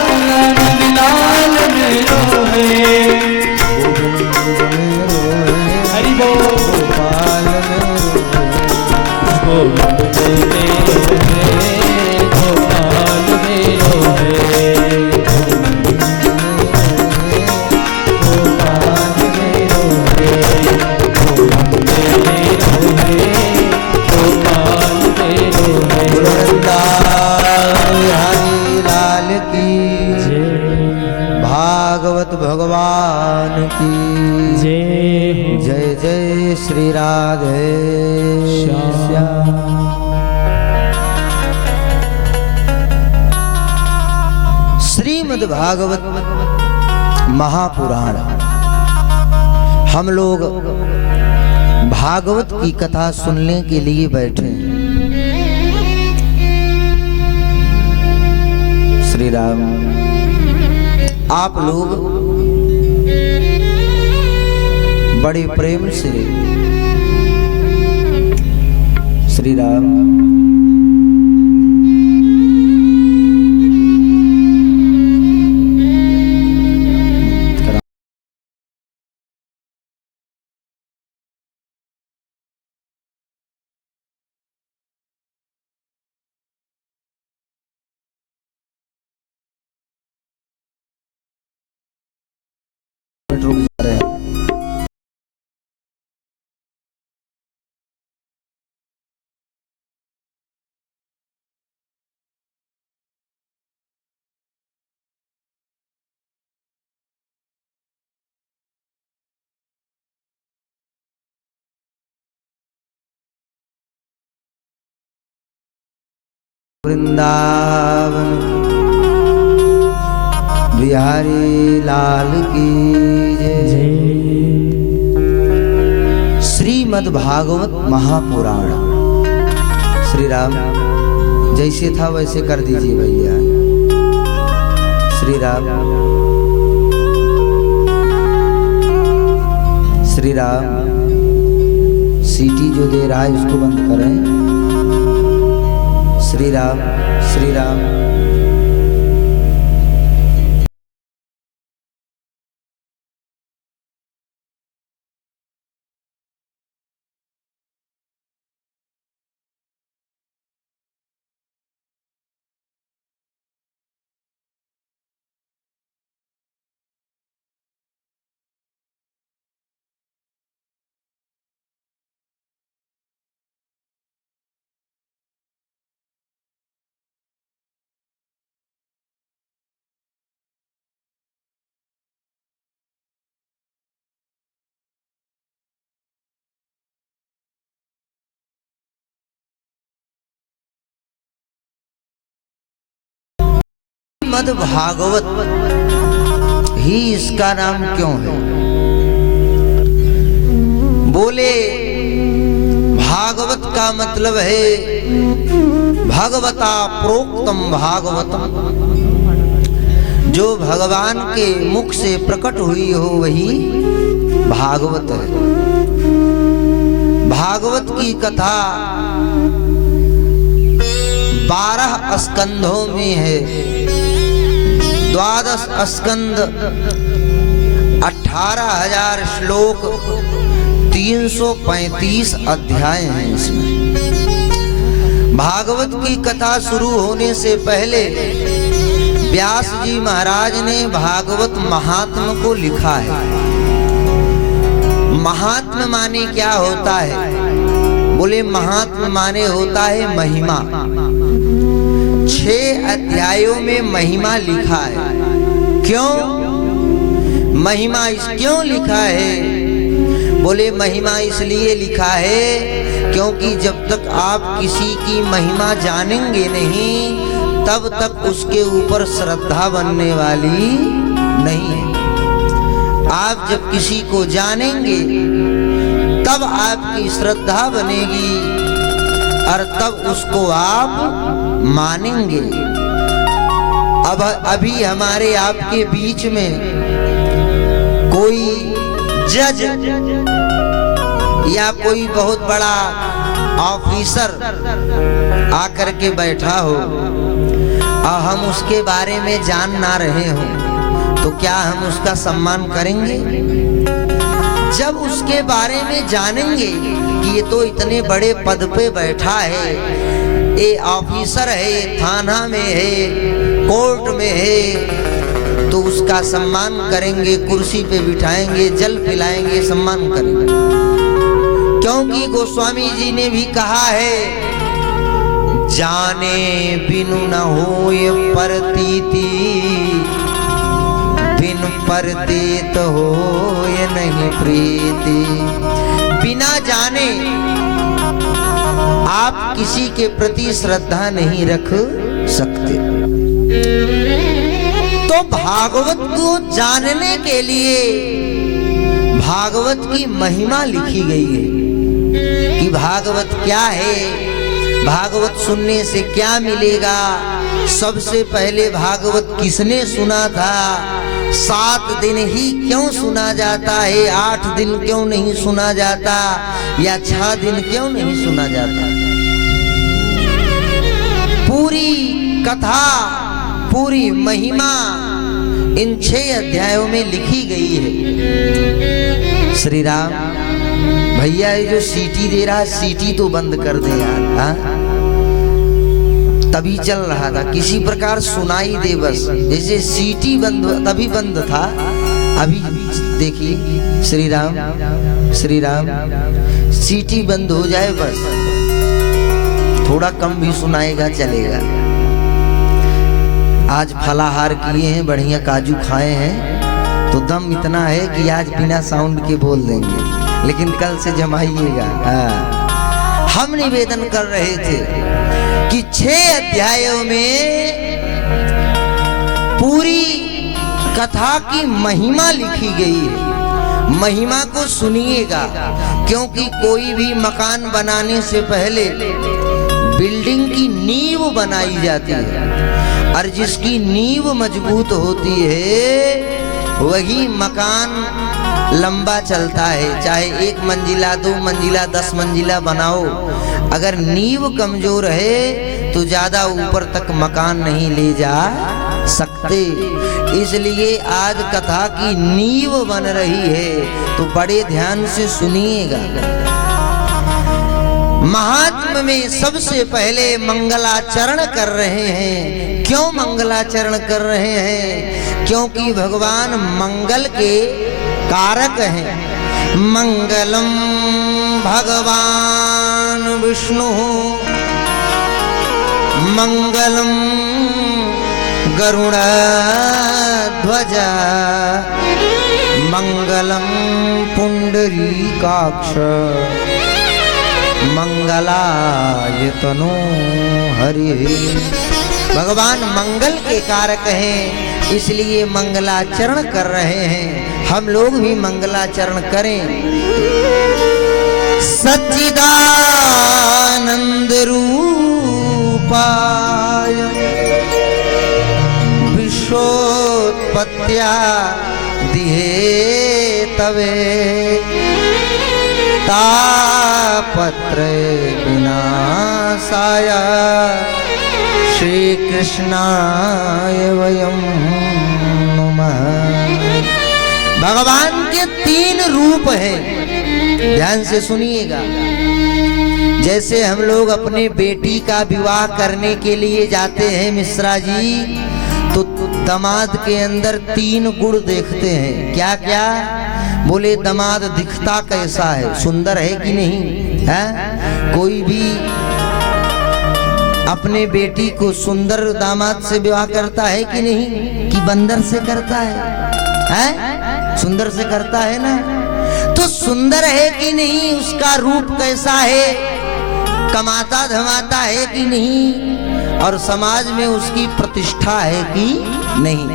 नंदलाल मेरो है। गोविंद मेरो है, हरि बोल। गोपाल मेरो है। गोविंद मेरो है, गोपाल मेरो है, गोपाल मेरो है, गोविंद मेरो है, गोपाल मेरो है। बिहारी लाल की जय भागवत भगवान की जय हो। जय जय श्री राधे श्याम। श्रीमद् भागवत महापुराण, हम लोग भागवत की कथा सुनने के लिए बैठे हैं। श्री राम, आप लोग बड़े प्रेम से श्री राम रुक जा रहे हैं। वृंदावन बिहारी लाल की जय। श्रीमद् भागवत महापुराण। श्री राम जैसे था वैसे कर दीजिए भैया। श्री राम श्री राम। सीटी जो दे रहा है उसको बंद करें। श्री राम श्री राम। श्रीमद् भागवत ही इसका नाम क्यों है? बोले भागवत का मतलब है भगवता प्रोक्तम भागवतम। जो भगवान के मुख से प्रकट हुई हो वही भागवत है। भागवत की कथा 12 स्कंधों में है। 12 स्कंद 18,000 श्लोक 335 अध्याय हैं इसमें। भागवत की कथा शुरू होने से पहले व्यास जी महाराज ने भागवत महात्म को लिखा है। महात्म माने क्या होता है? बोले महात्म माने होता है महिमा। 6 अध्यायों में महिमा लिखा है। क्यों महिमा क्यों लिखा है? बोले महिमा इसलिए लिखा है क्योंकि जब तक आप किसी की महिमा जानेंगे नहीं तब तक उसके ऊपर श्रद्धा बनने वाली नहीं है। आप जब किसी को जानेंगे तब आपकी श्रद्धा बनेगी और तब उसको आप मानेंगे। अब अभी हमारे आपके बीच में कोई जज या कोई बहुत बड़ा ऑफिसर आकर के बैठा हो और हम उसके बारे में जान ना रहे हो तो क्या हम उसका सम्मान करेंगे? जब उसके बारे में जानेंगे कि ये तो इतने बड़े पद पे बैठा है, ये ऑफिसर है, थाना में है, कोर्ट में है, तो उसका सम्मान करेंगे, कुर्सी पे बिठाएंगे, जल पिलाएंगे, सम्मान करेंगे। क्योंकि गोस्वामी जी ने भी कहा है जाने बिनु न होय प्रतीति, बिन परतीत होय नहीं प्रीति। बिना जाने आप किसी के प्रति श्रद्धा नहीं रख सकते। तो भागवत को जानने के लिए भागवत की महिमा लिखी गई है कि भागवत क्या है, भागवत सुनने से क्या मिलेगा। सबसे पहले भागवत किसने सुना था? 7 दिन ही क्यों सुना जाता है? 8 दिन क्यों नहीं सुना जाता? या 6 दिन क्यों नहीं सुना जाता? पूरी कथा, पूरी महिमा इन 6 अध्यायों में लिखी गई है। श्री राम भैया ये जो सीटी दे रहा है, सीटी तो बंद कर दे यार। हाँ तभी चल रहा था, किसी प्रकार सुनाई दे बस। जैसे सीटी बंद तभी बंद था अभी देखिए श्री राम सीटी बंद हो जाए बस, थोड़ा कम भी सुनाएगा चलेगा। आज फलाहार किए हैं, बढ़िया काजू खाए हैं, तो दम इतना है कि आज बिना साउंड के बोल देंगे, लेकिन कल से जमाइएगा। हाँ, हम निवेदन कर रहे थे कि 6 अध्यायों में पूरी कथा की महिमा लिखी गई है। महिमा को सुनिएगा, क्योंकि कोई भी मकान बनाने से पहले बिल्डिंग की नींव बनाई जाती है, और जिसकी नींव मजबूत होती है वही मकान लंबा चलता है। चाहे 1 मंजिला 2 मंजिला 10 मंजिला बनाओ, अगर नींव कमजोर है तो ज्यादा ऊपर तक मकान नहीं ले जा सकते। इसलिए आज कथा की नींव बन रही है, तो बड़े ध्यान से सुनिएगा। महात्म में सबसे पहले मंगलाचरण कर रहे हैं। क्यों मंगलाचरण कर रहे हैं? क्योंकि भगवान मंगल के कारक हैं। मंगलम भगवान विष्णु, मंगलम गरुड़ ध्वजा, मंगलम पुंडरीकाक्ष, मंगलायतनो हरि। भगवान मंगल के कारक हैं, इसलिए मंगलाचरण कर रहे हैं। हम लोग भी मंगलाचरण करें। सच्चिदानंद रूपाय विश्वोत्पत्त्या दिहे तवे, तापत्रय विनाशाय श्री कृष्णाय वयं नमः। भगवान के 3 रूप हैं, ध्यान से सुनिएगा। जैसे हम लोग अपने बेटी का विवाह करने के लिए जाते हैं मिश्रा जी, तो दामाद के अंदर 3 गुण देखते हैं। क्या क्या? बोले दामाद दिखता कैसा है, सुंदर है कि नहीं है? कोई भी अपने बेटी को सुंदर दामाद से विवाह करता है कि नहीं, कि बंदर से करता है? सुंदर से करता है ना। तो सुंदर है कि नहीं, उसका रूप कैसा है, कमाता धमाता है कि नहीं, और समाज में उसकी प्रतिष्ठा है कि नहीं,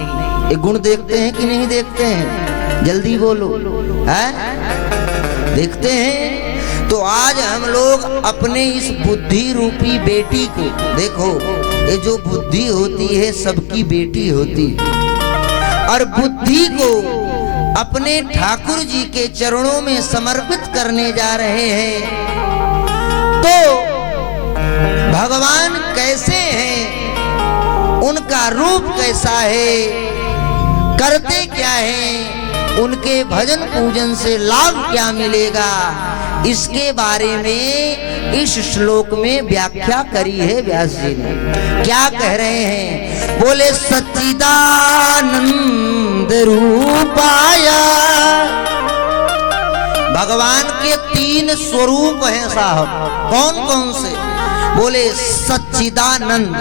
ये गुण देखते हैं कि नहीं देखते हैं? जल्दी बोलो, है? देखते हैं। तो आज हम लोग अपने इस बुद्धि रूपी बेटी को देखो, ये जो बुद्धि होती है सबकी बेटी होती है, और बुद्धि को अपने ठाकुर जी के चरणों में समर्पित करने जा रहे हैं। तो भगवान कैसे हैं, उनका रूप कैसा है, करते क्या हैं, उनके भजन पूजन से लाभ क्या मिलेगा, इसके बारे में इस श्लोक में व्याख्या करी है व्यास जी ने। क्या कह रहे हैं? बोले सच्चिदानंद रूपाय। भगवान के 3 स्वरूप हैं साहब। कौन कौन से? बोले सच्चिदानंद,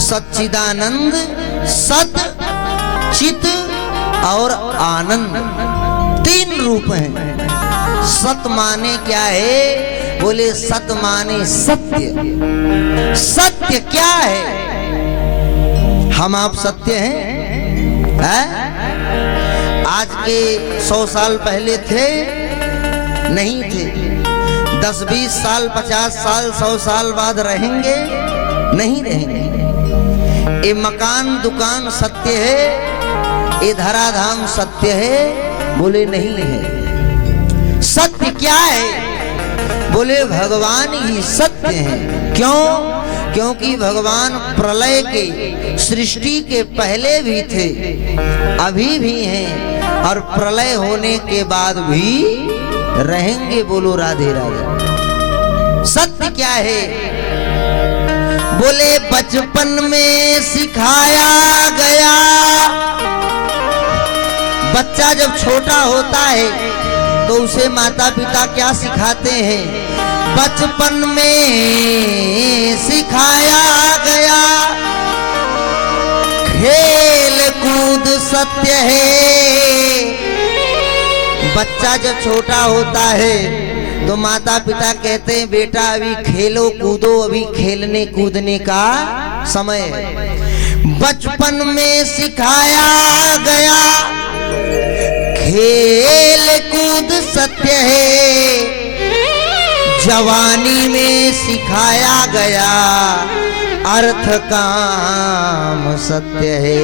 सच्चिदानंद, सत, चित और आनंद, 3 रूप हैं। सत माने क्या है? बोले सत माने सत्य। सत्य क्या है? हम आप सत्य हैं? आज के 100 साल पहले थे? नहीं थे। 10-20 साल 50 साल 100 साल बाद रहेंगे? नहीं रहेंगे। ये मकान दुकान सत्य है, ये धराधाम सत्य है? बोले नहीं है। सत्य क्या है? बोले भगवान ही सत्य हैं। क्यों? क्योंकि भगवान प्रलय के, सृष्टि के पहले भी थे, अभी भी हैं, और प्रलय होने के बाद भी रहेंगे। बोलो राधे राधे। सत्य क्या है? बोले बचपन में सिखाया गया, बच्चा जब छोटा होता है तो उसे माता पिता क्या सिखाते हैं? बचपन में सिखाया गया खेल कूद सत्य है। बच्चा जब छोटा होता है तो माता पिता कहते हैं बेटा अभी खेलो कूदो, अभी खेलने कूदने का समय है। बचपन में सिखाया गया खेल कूद सत्य है, जवानी में सिखाया गया अर्थ काम सत्य है।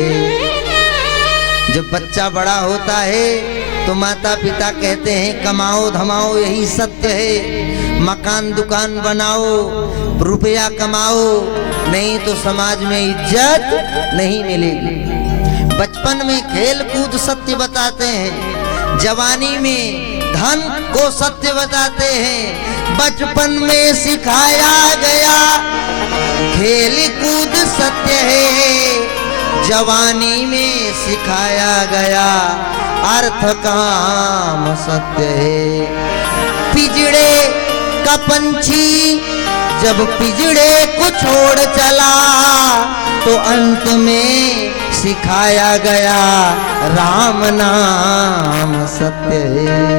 जब बच्चा बड़ा होता है तो माता पिता कहते हैं कमाओ धमाओ यही सत्य है, मकान दुकान बनाओ, रुपया कमाओ, नहीं तो समाज में इज्जत नहीं मिलेगी। बचपन में खेल कूद सत्य बताते हैं, जवानी में धन को सत्य बताते हैं। बचपन में सिखाया गया खेल कूद सत्य है, जवानी में सिखाया गया अर्थ काम सत्य है। पिजड़े का पंछी जब पिजड़े को छोड़ चला तो अंत में सिखाया गया राम नाम सत्य है।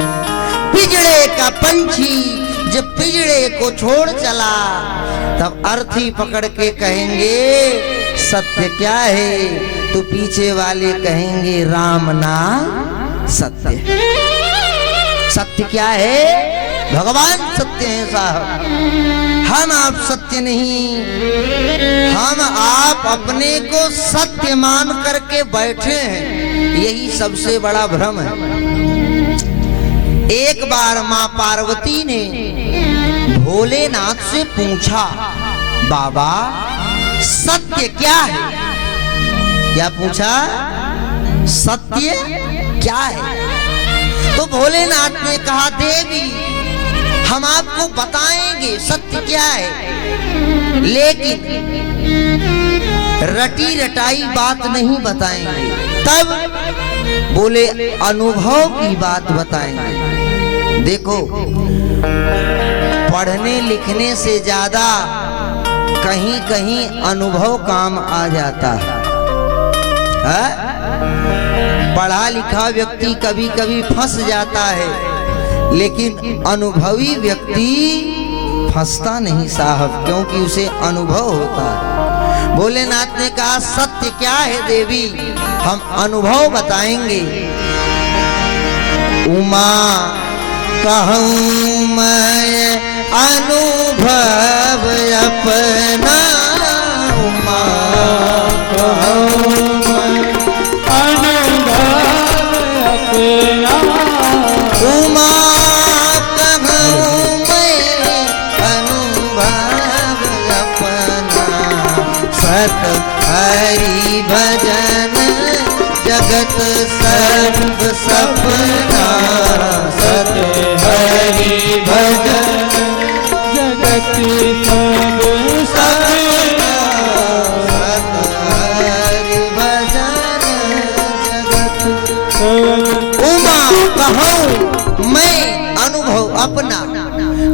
पिजड़े का पंछी जब पिजड़े को छोड़ चला तब अर्थी पकड़ के कहेंगे सत्य क्या है, तो पीछे वाले कहेंगे राम नाम सत्य। सत्य क्या है? भगवान सत्य है साहब, हम आप सत्य नहीं। हम आप अपने को सत्य मान करके बैठे हैं, यही सबसे बड़ा भ्रम है। एक बार माँ पार्वती ने भोलेनाथ से पूछा बाबा सत्य क्या है? क्या पूछा? सत्य क्या है? तो भोलेनाथ ने कहा देवी हम आपको बताएंगे सत्य क्या है, लेकिन रटी रटाई बात नहीं बताएंगे। तब बोले अनुभव की बात बताएंगे। देखो पढ़ने लिखने से ज्यादा कहीं कहीं अनुभव काम आ जाता है। पढ़ा लिखा व्यक्ति कभी कभी फंस जाता है, लेकिन अनुभवी व्यक्ति फंसता नहीं साहब, क्योंकि उसे अनुभव होता है। भोलेनाथ ने कहा सत्य क्या है देवी? हम अनुभव बताएंगे। उमा कहूँ मैं अनुभव अपना, उमा कहूँ उमा कहूँ मैं अनुभव अपना, सत हरि भजन जगत सर्व सपना, सत हरि भजन जगत सर्व सपना, सत हरि भजन जगत। उमा कहूँ मैं अनुभव अपना।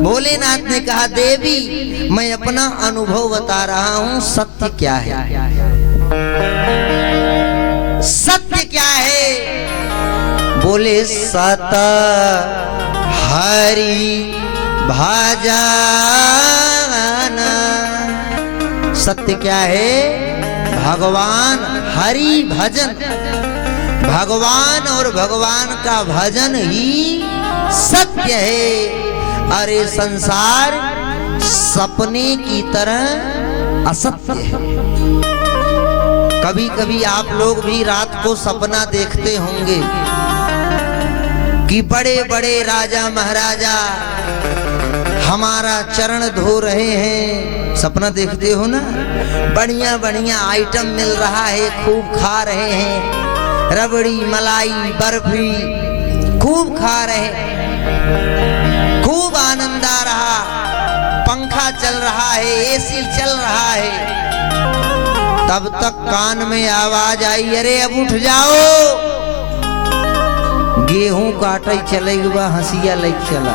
भोलेनाथ ने कहा देवी मैं अपना अनुभव बता रहा हूँ, सत्य क्या है? सत्य क्या है? बोले सत हरि भजन। सत्य क्या है? भगवान हरि भजन। भगवान और भगवान का भजन ही सत्य है। अरे संसार सपने की तरह असत्य है। कभी कभी आप लोग भी रात को सपना देखते होंगे कि बड़े बड़े राजा महाराजा हमारा चरण धो रहे हैं। सपना देखते हो ना? बढ़िया बढ़िया आइटम मिल रहा है, खूब खा रहे हैं, रबड़ी मलाई बर्फी खूब खा रहे, खूब आनंद आ रहा, पंखा चल रहा है, एसी चल रहा है। तब तक कान में आवाज आई अरे अब उठ जाओ, गेहूं काटे चले बा हंसिया लग चला,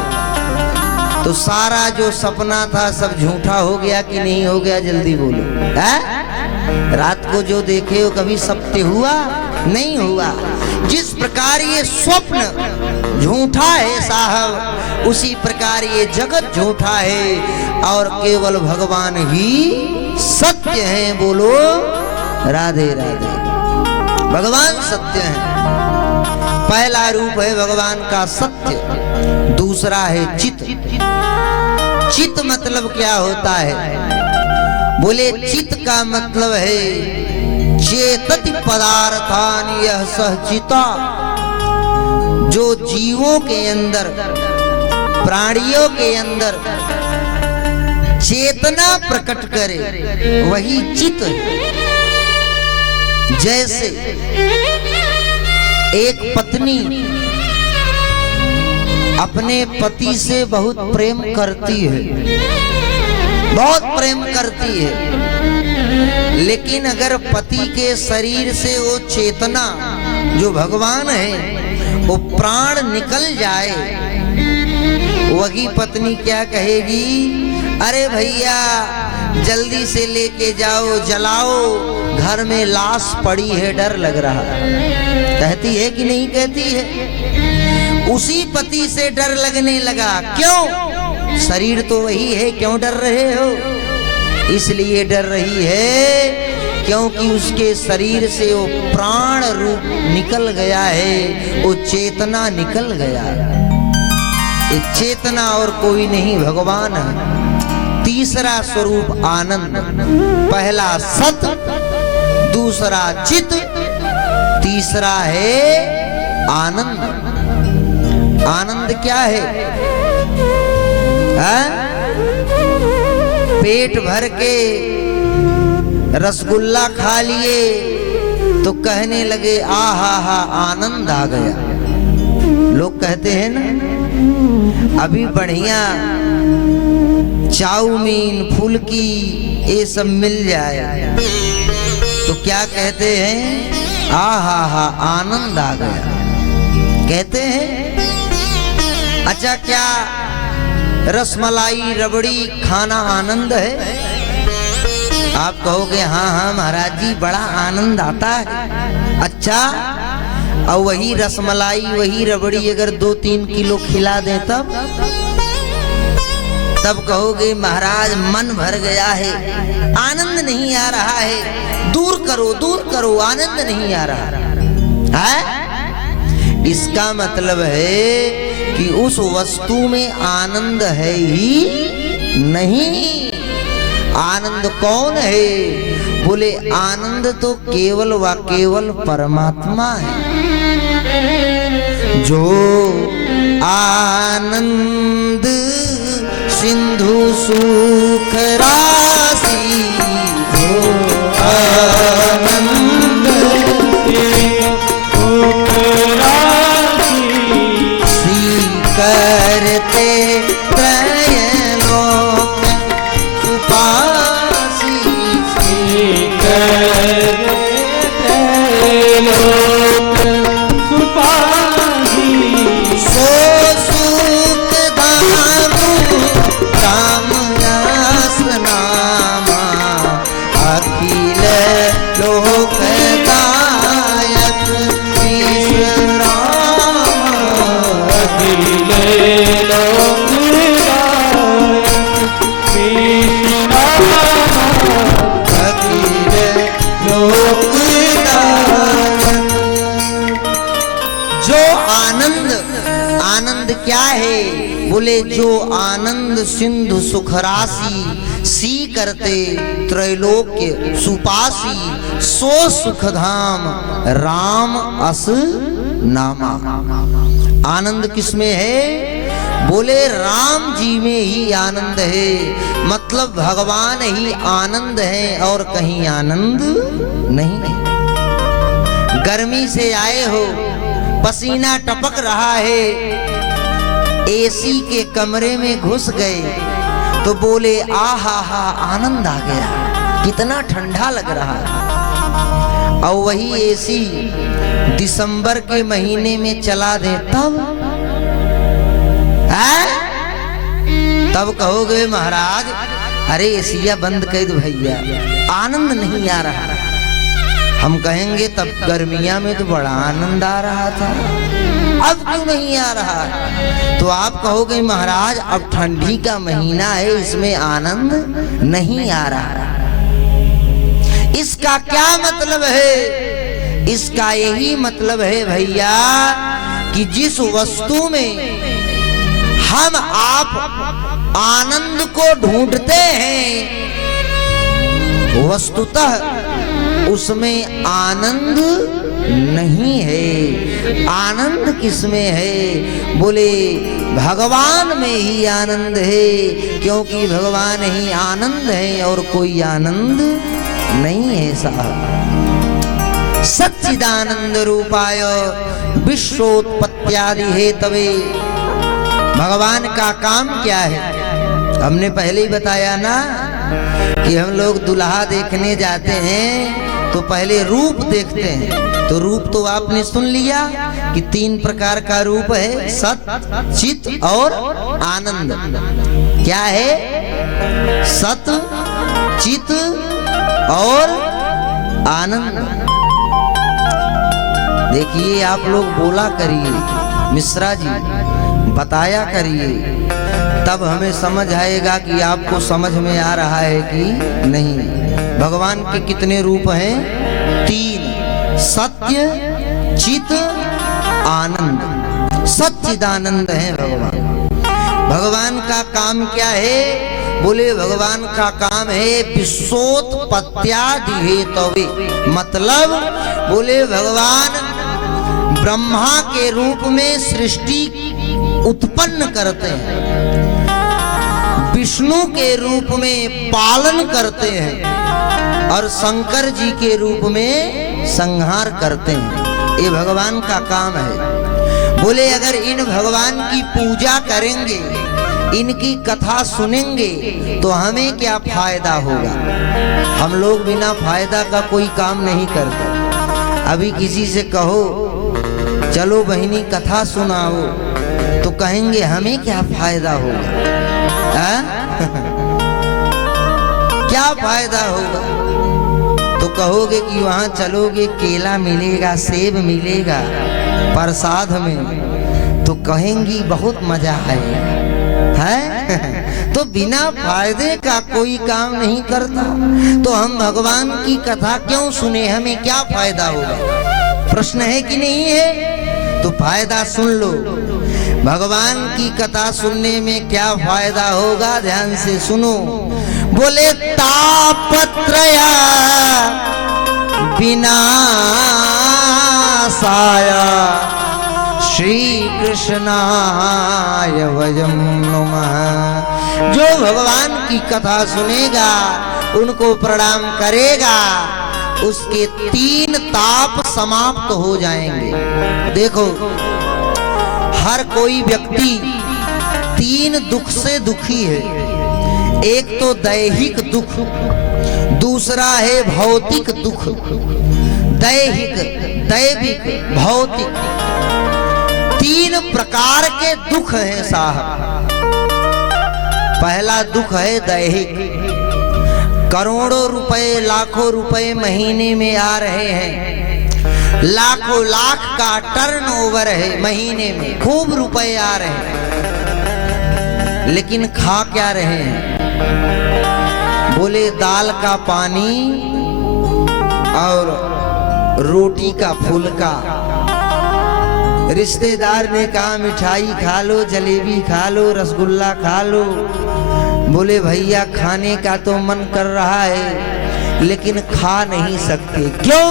तो सारा जो सपना था सब झूठा हो गया कि नहीं हो गया? जल्दी बोलो। है? रात को जो देखे हो कभी सत्य हुआ? नहीं हुआ। जिस प्रकार ये स्वप्न झूठा है साहब, उसी प्रकार ये जगत झूठा है और केवल भगवान ही सत्य हैं। बोलो राधे राधे। भगवान सत्य हैं। पहला रूप है भगवान का सत्य, दूसरा है चित। चित मतलब क्या होता है? बोले चित का मतलब है चेतति पदार्थान यह सहचिता, जो जीवों के अंदर, प्राणियों के अंदर चेतना प्रकट करे वही चित है। जैसे एक पत्नी अपने पति से बहुत प्रेम करती है, बहुत प्रेम करती है, लेकिन अगर पति के शरीर से वो चेतना जो भगवान है वो प्राण निकल जाए, वही पत्नी क्या कहेगी? अरे भैया जल्दी से लेके जाओ, जलाओ, घर में लाश पड़ी है, डर लग रहा। कहती है कि नहीं कहती है? उसी पति से डर लगने लगा। क्यों? शरीर तो वही है, क्यों डर रहे हो? इसलिए डर रही है क्योंकि उसके शरीर से वो प्राण रूप निकल गया है, वो चेतना निकल गया है। ये चेतना और कोई नहीं, भगवान है। तीसरा स्वरूप आनंद। पहला सत, दूसरा चित, तीसरा है आनंद। आनंद क्या है? पेट भर के रसगुल्ला खा लिए तो कहने लगे आहा हा आनंद आ गया। लोग कहते हैं ना, अभी बढ़िया चाउमीन, फुल्की ये सब मिल जाए तो क्या कहते हैं? आहा हा आनंद आ गया, कहते हैं। अच्छा, क्या रसमलाई रबड़ी खाना आनंद है? आप कहोगे हाँ हाँ महाराज जी बड़ा आनंद आता है। अच्छा, और वही रसमलाई वही रबड़ी अगर 2-3 किलो खिला दें तब कहोगे महाराज मन भर गया है, आनंद नहीं आ रहा है, दूर करो, आनंद नहीं आ रहा है। इसका मतलब है कि उस वस्तु में आनंद है ही नहीं। आनंद कौन है? बोले आनंद तो केवल व केवल परमात्मा है। जो आनंद सिंधु सुख राशि, जो आनंद सुख राशि, सी करते त्रयलोक उपासी, सी करते त्रयलोक उपासी, सो सुख धाम राम दास नामा, अखिल लोक दायक विश्राम, अखिल लोक दायक विश्राम, अखिल लोक दायक। जो आनंद, आनंद क्या है? बोले जो आनंद सिंधु सुख राशि, सी करते त्रैलोक्य सुपासी, सो सुख धाम राम अस नामा। आनंद किसमें है? बोले राम जी में ही आनंद है। मतलब भगवान ही आनंद है और कहीं आनंद नहीं है। गर्मी से आए हो, पसीना टपक रहा है, एसी के कमरे में घुस गए तो बोले आहा हा आनंद आ गया, कितना ठंडा लग रहा है। और वही एसी दिसंबर के महीने में चला दे तब है? तब कहोगे महाराज अरे एसिया बंद कर दो भैया, आनंद नहीं आ रहा। हम कहेंगे तब गर्मिया में तो बड़ा आनंद आ रहा था, अब क्यों नहीं आ रहा है? तो आप कहोगे महाराज अब ठंडी का महीना है, इसमें आनंद नहीं आ रहा। इसका क्या मतलब है? इसका यही मतलब है भैया कि जिस वस्तु में हम आप आनंद को ढूंढते हैं वस्तुतः उसमें आनंद नहीं है। आनंद किसमें है? बोले भगवान में ही आनंद है, क्योंकि भगवान ही आनंद है और कोई आनंद नहीं है साहब। सच्चिदानंद रूपाय विश्वोत्पत्त्यादि हेतवे। भगवान का काम क्या है? हमने पहले ही बताया ना कि हम लोग दुल्हा देखने जाते हैं तो पहले रूप देखते हैं। तो रूप तो आपने सुन लिया कि 3 प्रकार का रूप है, सत, चित और आनंद। क्या है? सत, चित और आनंद। देखिए आप लोग बोला करिए, मिश्रा जी बताया करिए, तब हमें समझ आएगा कि आपको समझ में आ रहा है कि नहीं। भगवान के कितने रूप हैं? 3, सत्य, चित, आनंद। सच्चिदानंद है भगवान। भगवान का काम क्या है? बोले भगवान का काम है विश्वोत्पत्त्यादि हेतवे। मतलब बोले भगवान ब्रह्मा के रूप में सृष्टि उत्पन्न करते हैं, विष्णु के रूप में पालन करते हैं और शंकर जी के रूप में संहार करते हैं। ये भगवान का काम है। बोले अगर इन भगवान की पूजा करेंगे, इनकी कथा सुनेंगे तो हमें क्या फायदा होगा? हम लोग बिना फायदा का कोई काम नहीं करते। अभी किसी से कहो चलो बहिनी कथा सुनाओ तो कहेंगे हमें क्या फायदा होगा? क्या फायदा होगा? तो कहोगे कि वहां चलोगे केला मिलेगा, सेब मिलेगा प्रसाद में, तो कहेंगी बहुत मजा आएगा है? तो बिना फायदे का कोई काम नहीं करता, तो हम भगवान की कथा क्यों सुने? हमें क्या फायदा होगा? प्रश्न है कि नहीं है? तो फायदा सुन लो। भगवान की कथा सुनने में क्या फायदा होगा? ध्यान से सुनो। बोले तापत्रया विनाशाय श्री कृष्णाय वयं नमः। जो भगवान की कथा सुनेगा, उनको प्रणाम करेगा, उसके 3 ताप समाप्त हो जाएंगे। देखो हर कोई व्यक्ति 3 दुख से दुखी है। एक तो दैहिक दुख, दूसरा है भौतिक दुख। दैहिक, दैविक, भौतिक 3 प्रकार के दुख हैं साहब। पहला दुख है दैहिक। करोड़ों रुपए, लाखों रुपए महीने में आ रहे हैं, लाखों लाख का टर्नओवर है महीने में, खूब रुपए आ रहे हैं, लेकिन खा क्या रहे हैं? बोले दाल का पानी और रोटी का फुल्का। रिश्तेदार ने कहा मिठाई खा लो, जलेबी खा लो, रसगुल्ला खा लो। बोले भैया खाने का तो मन कर रहा है लेकिन खा नहीं सकते। क्यों?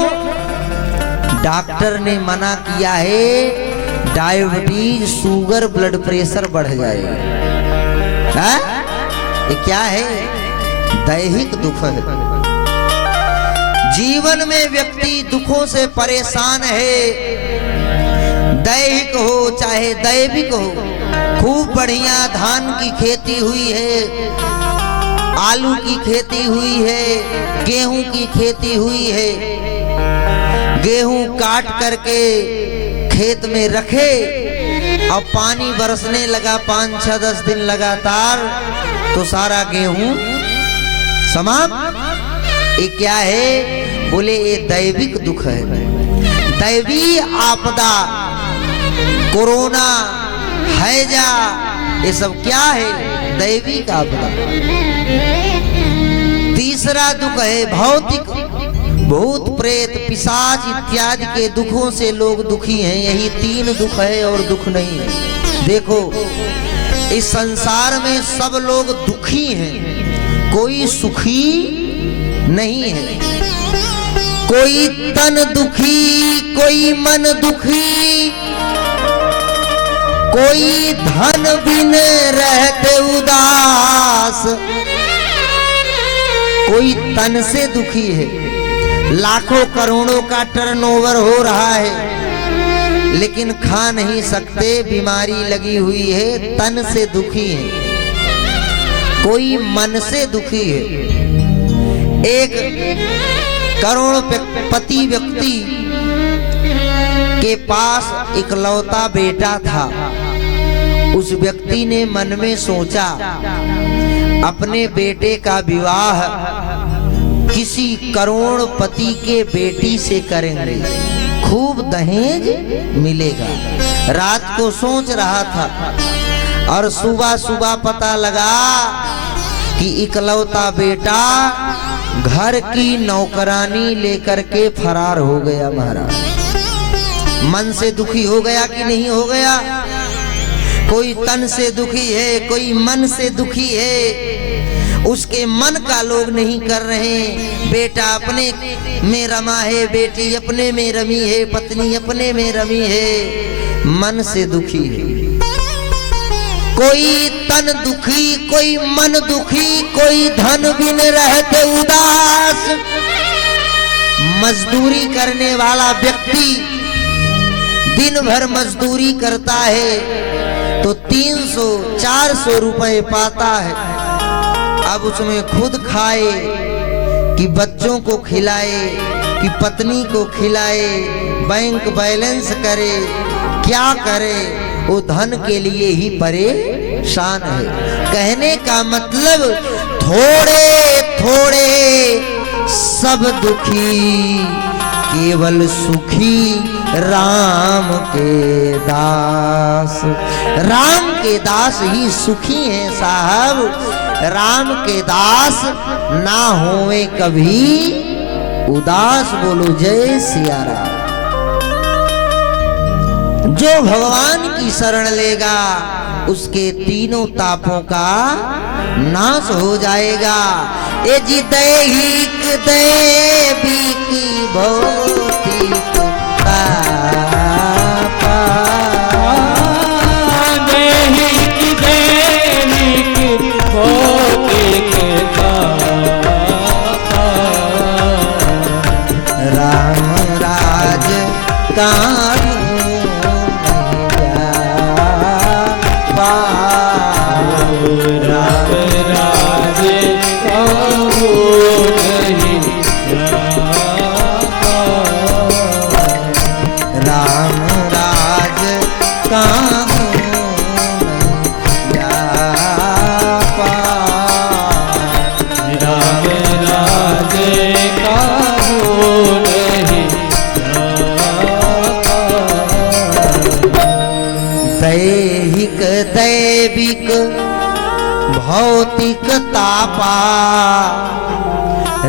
डॉक्टर ने मना किया है, डायबिटीज, शुगर, ब्लड प्रेशर बढ़ जाएगा। ये क्या है? दैहिक दुख है। जीवन में व्यक्ति दुखों से परेशान है, दैहिक हो चाहे दैविक हो। खूब बढ़िया धान की खेती हुई है, आलू की खेती हुई है, गेहूं की खेती हुई है, गेहूं काट करके खेत में रखे, अब पानी बरसने लगा 5-6-10 दिन लगातार, तो सारा गेहूं समाप्त। ये क्या है? बोले ये दैविक दुख है, दैवी आपदा, कोरोना, हैजा, ये सब क्या है? दैविक आपदा। तीसरा दुख है भौतिक, भूत प्रेत पिशाच इत्यादि के दुखों से लोग दुखी हैं। यही 3 दुख है और दुख नहीं है। देखो इस संसार में सब लोग दुखी हैं, कोई सुखी नहीं है। कोई तन दुखी, कोई मन दुखी, कोई धन बिन रहते उदास, कोई तन से दुखी है। लाखों करोड़ों का टर्नओवर हो रहा है लेकिन खा नहीं सकते, बीमारी लगी हुई है, तन से दुखी है। कोई मन से दुखी है। एक करोड़पति व्यक्ति के पास इकलौता बेटा था। उस व्यक्ति ने मन में सोचा अपने बेटे का विवाह किसी करोड़पति के बेटी से करेंगे, खूब दहेज मिलेगा। रात को सोच रहा था और सुबह सुबह पता लगा कि इकलौता बेटा घर की नौकरानी लेकर के फरार हो गया। महाराज मन से दुखी हो गया कि नहीं हो गया? कोई तन से दुखी है, कोई मन से दुखी है। उसके मन का लोग नहीं कर रहे। बेटा अपने में रमा है, बेटी अपने में रमी है, पत्नी अपने में रमी है, मन से दुखी है। कोई तन दुखी, कोई मन दुखी, कोई धन बिन रहते उदास। मजदूरी करने वाला व्यक्ति दिन भर मजदूरी करता है तो 300-400 रुपए पाता है। अब उसमें खुद खाए कि बच्चों को खिलाए कि पत्नी को खिलाए, बैंक बैलेंस करे, क्या करे, वो धन के लिए ही परेशान है। कहने का मतलब थोड़े थोड़े सब दुखी, केवल सुखी राम के दास। राम के दास ही सुखी हैं साहब। राम के दास ना होवे कभी उदास। बोलो जय सिया राम। जो भगवान की शरण लेगा उसके तीनों तापों का नाश हो जाएगा। ए जी दैहिक दैविक भौतिक भौतिक तापा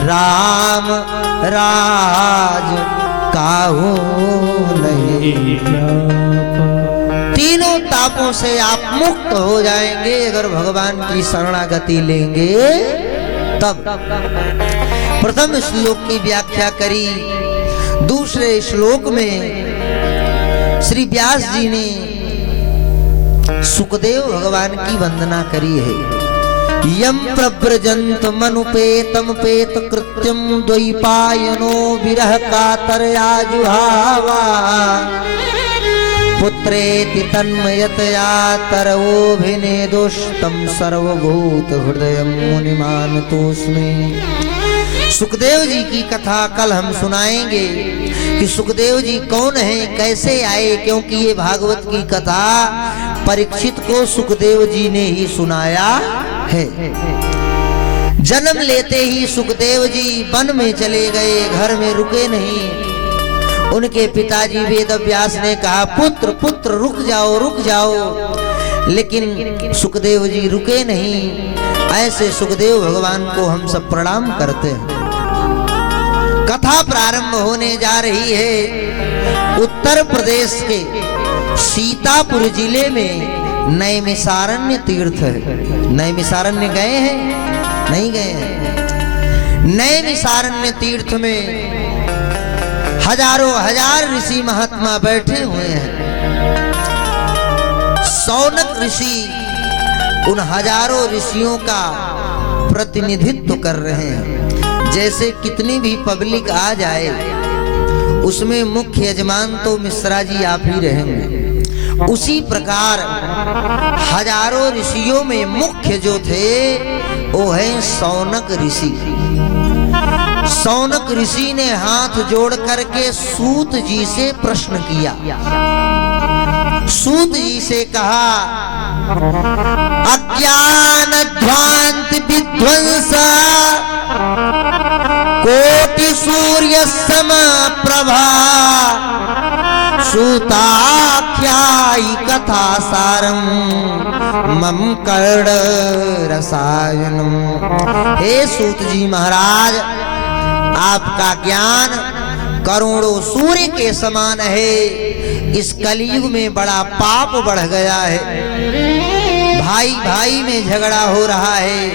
राम राज काहू नहीं। तीनों तापों से आप मुक्त हो जाएंगे अगर भगवान की शरणागति लेंगे तब। प्रथम श्लोक की व्याख्या करी। दूसरे श्लोक में श्री व्यास जी ने सुखदेव भगवान की वंदना करी है। यम प्रव्रजंत मनुपेतम पेत कृत्यम द्वैपायनो विरह कातरया जुहावा पुत्रेति तन्मयतया तरवोभिनेदुष्टं सर्वभूत हृदयं मुनिमानतोऽस्मि। सुखदेव जी की कथा कल हम सुनाएंगे कि सुखदेव जी कौन हैं, कैसे आए, क्योंकि ये भागवत की कथा परीक्षित को सुखदेव जी ने ही सुनाया है। जन्म लेते ही सुखदेव जी वन में चले गए, घर में रुके नहीं। उनके पिताजी वेद व्यास ने कहा पुत्र पुत्र रुक जाओ रुक जाओ, लेकिन सुखदेव जी रुके नहीं। ऐसे सुखदेव भगवान को हम सब प्रणाम करते हैं। कथा प्रारंभ होने जा रही है उत्तर प्रदेश के सीतापुर जिले में नैमिषारण्य तीर्थ है। नैमिषारण्य गए हैं? नहीं गए हैं। नैमिषारण्य तीर्थ में हजारों हजार ऋषि महात्मा बैठे हुए हैं। सौनक ऋषि उन हजारों ऋषियों का प्रतिनिधित्व कर रहे हैं। जैसे कितनी भी पब्लिक आ जाए, उसमें मुख्य यजमान तो मिश्रा जी आप ही रहेंगे। उसी प्रकार हजारों ऋषियों में मुख्य जो थे वो है सौनक ऋषि। सौनक ऋषि ने हाथ जोड़ करके सूत जी से प्रश्न किया। सूत जी से कहा अज्ञान ध्वांत विध्वंस कोटि सूर्य सम प्रभा सूताख्यायि कथा सारम मम कर्ण रसायनम। हे सूत जी महाराज, आपका ज्ञान करोड़ों सूर्य के समान है। इस कलयुग में बड़ा पाप बढ़ गया है। भाई भाई में झगड़ा हो रहा है,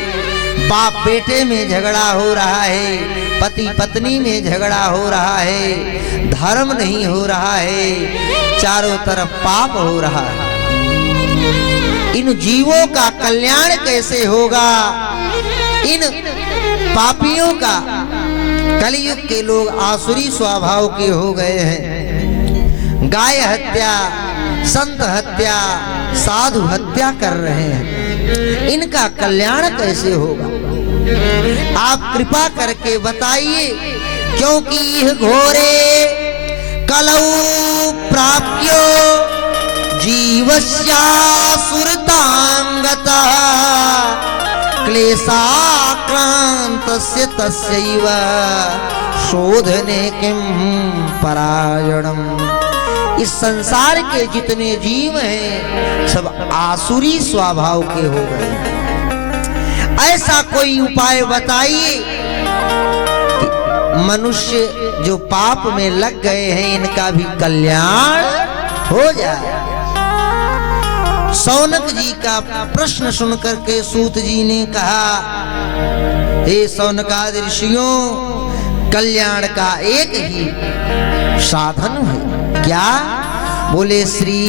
बाप बेटे में झगड़ा हो रहा है, पति पत्नी में झगड़ा हो रहा है, धर्म नहीं हो रहा है, चारों तरफ पाप हो रहा है। इन जीवों का कल्याण कैसे होगा? इन पापियों का, कलयुग के लोग आसुरी स्वभाव के हो गए हैं। गाय हत्या, संत हत्या, साधु हत्या कर रहे हैं। इनका कल्याण कैसे होगा? आप कृपा करके बताइए, क्योंकि यह घोरे कलौ प्राप्यो जीवस्या सुरतांगता क्लेशाक्रांतस्य तस्यैव शोधने किं परायणम। इस संसार के जितने जीव हैं सब आसुरी स्वभाव के हो गए। ऐसा कोई उपाय बताइए कि मनुष्य जो पाप में लग गए हैं इनका भी कल्याण हो जाए। सौनक जी का प्रश्न सुनकर के सूत जी ने कहा हे सौनकादि ऋषियों, कल्याण का एक ही साधन है। क्या? बोले श्री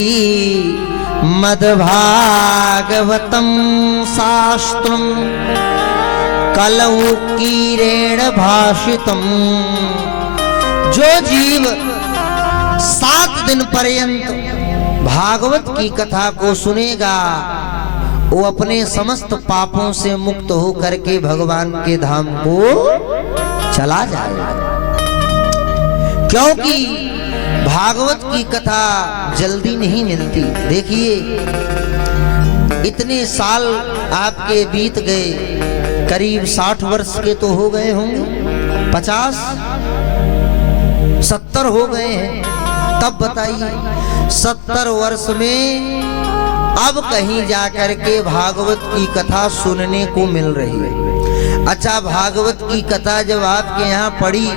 मद्भागवतम शास्त्रम कलौ कीरेण भाषितम। जो जीव 7 दिन पर्यंत भागवत की कथा को सुनेगा वो अपने समस्त पापों से मुक्त होकर के भगवान के धाम को चला जाएगा। क्योंकि भागवत की कथा जल्दी नहीं मिलती। देखिए इतने साल आपके बीत गए, करीब 60 वर्ष के तो हो गए होंगे, 50 70 हो गए हैं। तब बताइए 70 वर्ष में अब कहीं जाकर के भागवत की कथा सुनने को मिल रही है। अच्छा, भागवत की कथा जब आपके यहाँ पड़ी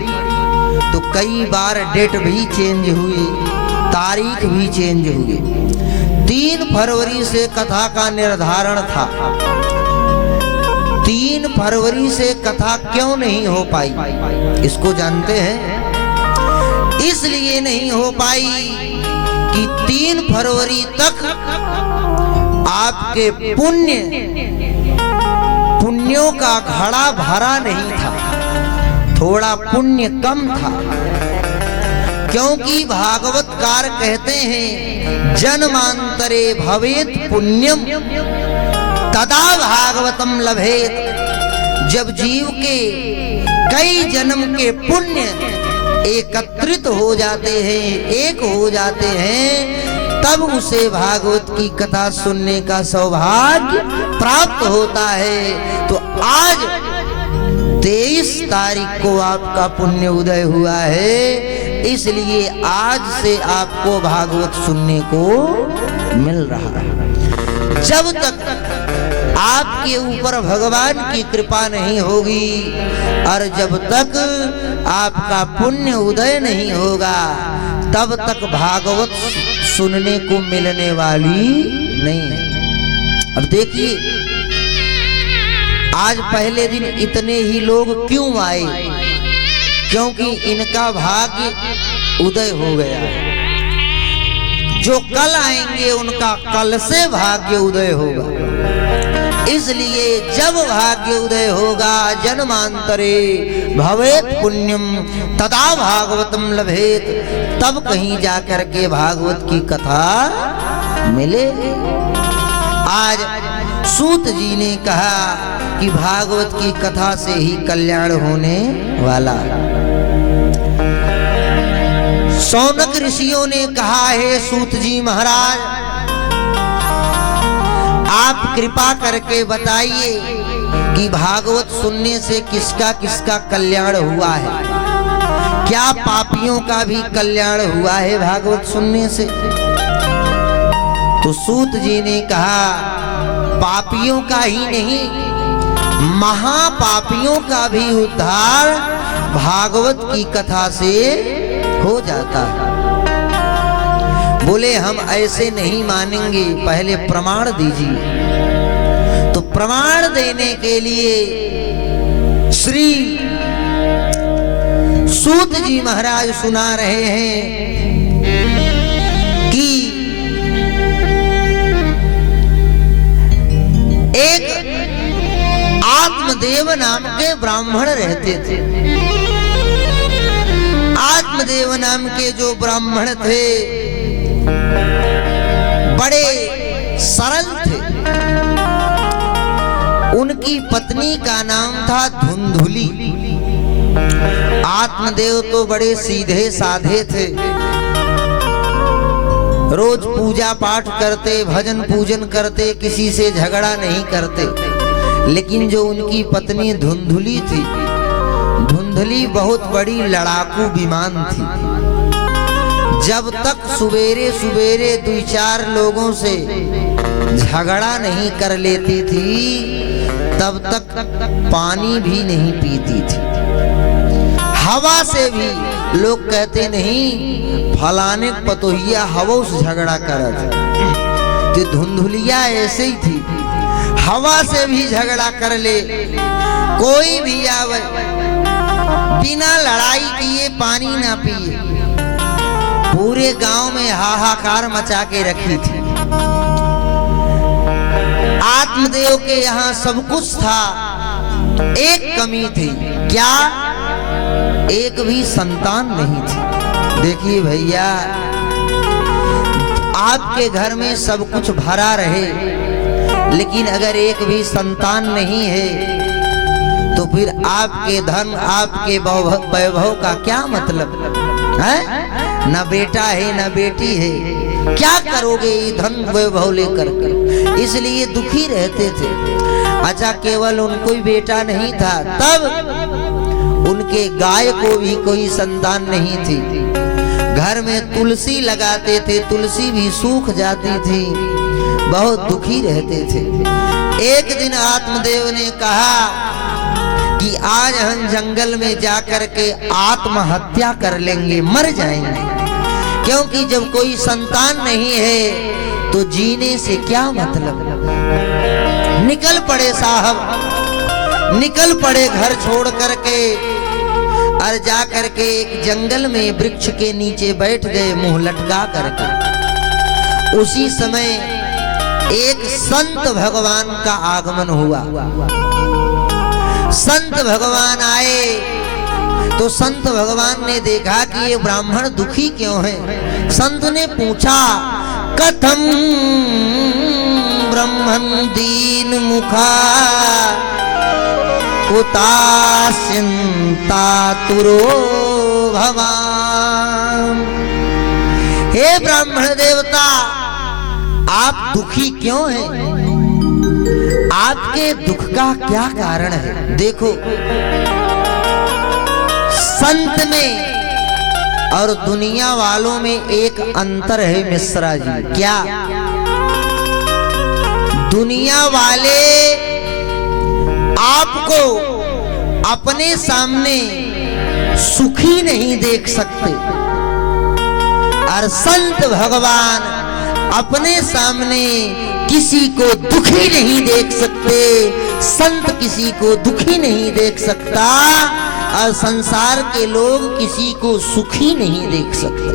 तो कई बार डेट भी चेंज हुई, तारीख भी चेंज हुई। 3 फरवरी से कथा का निर्धारण था। 3 फरवरी से कथा क्यों नहीं हो पाई, इसको जानते हैं? इसलिए नहीं हो पाई कि 3 फरवरी तक आपके पुण्यों का घड़ा भरा नहीं था, थोड़ा पुण्य कम था। क्योंकि भागवतकार कहते हैं जन्मांतरे भवेत पुण्यम तदा भागवतम लभेत। जब जीव के कई जन्म के पुण्य एकत्रित हो जाते हैं, एक हो जाते हैं, तब उसे भागवत की कथा सुनने का सौभाग्य प्राप्त होता है। तो आज 23 तारीख को आपका पुण्य उदय हुआ है, इसलिए आज से आपको भागवत सुनने को मिल रहा है। जब तक आपके ऊपर भगवान की कृपा नहीं होगी और जब तक आपका पुण्य उदय नहीं होगा, तब तक भागवत सुनने को मिलने वाली नहीं। अब देखिए, आज पहले दिन इतने ही लोग क्यों आए? क्योंकि इनका भाग्य उदय हो गया है। जो कल आएंगे उनका कल से भाग्य उदय होगा। इसलिए जब भाग्य उदय होगा, जन्मांतरे भवेत पुण्यम तदा भागवतम लभेत, तब कहीं जाकर के भागवत की कथा मिले। आज सूत जी ने कहा कि भागवत की कथा से ही कल्याण होने वाला। शौनक ऋषियों ने कहा है, सूत जी महाराज आप कृपा करके बताइए कि भागवत सुनने से किसका किसका कल्याण हुआ है? क्या पापियों का भी कल्याण हुआ है भागवत सुनने से? तो सूत जी ने कहा, पापियों का ही नहीं, महापापियों का भी उद्धार भागवत की कथा से हो जाता है। बोले हम ऐसे नहीं मानेंगे, पहले प्रमाण दीजिए। तो प्रमाण देने के लिए श्री सूत जी महाराज सुना रहे हैं कि एक आत्मदेव नाम के ब्राह्मण रहते थे। आत्मदेव नाम के जो ब्राह्मण थे बड़े सरल थे। उनकी पत्नी का नाम था धुंधुली। आत्मदेव तो बड़े सीधे साधे थे, रोज पूजा पाठ करते, भजन पूजन करते, किसी से झगड़ा नहीं करते। लेकिन जो उनकी पत्नी धुंधुली थी, धुंधली बहुत बड़ी लड़ाकू विमान थी। जब तक सवेरे सवेरे 2-4 लोगों से झगड़ा नहीं कर लेती थी, तब तक पानी भी नहीं पीती थी। हवा से भी लोग कहते नहीं फलाने पतोहिया हवा से झगड़ा करत। तो धुंधुलिया ऐसे ही थी, हवा से भी झगड़ा कर ले, कोई भी आवे बिना लड़ाई किए पानी ना पिए। पूरे गांव में हाहाकार मचा के रखी थी। आत्मदेव के यहाँ सब कुछ था, एक कमी थी। क्या? एक भी संतान नहीं थी। देखिए भैया, आपके घर में सब कुछ भरा रहे, लेकिन अगर एक भी संतान नहीं है तो फिर आपके धन, आपके वैभव का क्या मतलब है? न बेटा है न बेटी है, क्या करोगे ये धन वैभव लेकर के? इसलिए दुखी रहते थे। अच्छा, केवल उनको ही बेटा नहीं था, तब उनके गाय को भी कोई संतान नहीं थी। घर में तुलसी लगाते थे, तुलसी भी सूख जाती थी, बहुत दुखी रहते थे। एक दिन आत्मदेव ने कहा कि आज हम जंगल में जाकर के आत्महत्या कर लेंगे, मर जाएंगे। क्योंकि जब कोई संतान नहीं है तो जीने से क्या मतलब। निकल पड़े साहब, निकल पड़े घर छोड़ करके और जा करके एक जंगल में वृक्ष के नीचे बैठ गए, मुंह लटका करके। उसी समय एक संत भगवान का आगमन हुआ। संत भगवान आए तो संत भगवान ने देखा कि ये ब्राह्मण दुखी क्यों है। संत ने पूछा, कथम ब्रह्मन दीन मुखा कुतासिंता तुरो भवान। हे ब्राह्मण देवता, आप दुखी क्यों हैं? आपके दुख का क्या कारण है? देखो, संत में और दुनिया वालों में एक अंतर है मिश्रा जी। क्या? दुनिया वाले आपको अपने सामने सुखी नहीं देख सकते और संत भगवान अपने सामने किसी को दुखी नहीं देख सकते। संत किसी को दुखी नहीं देख सकता और संसार के लोग किसी को सुखी नहीं देख सकते।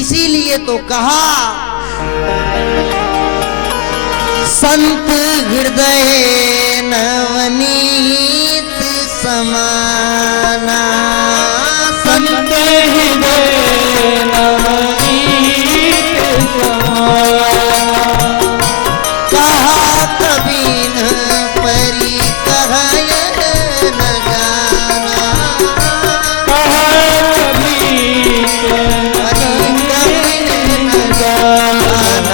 इसीलिए तो कहा संत हृदय नवनीत समाना। संत हृदय नवनीत समाना। कहा कबीन परी कहय न जाना। कहा कबीन परी कहय न जाना।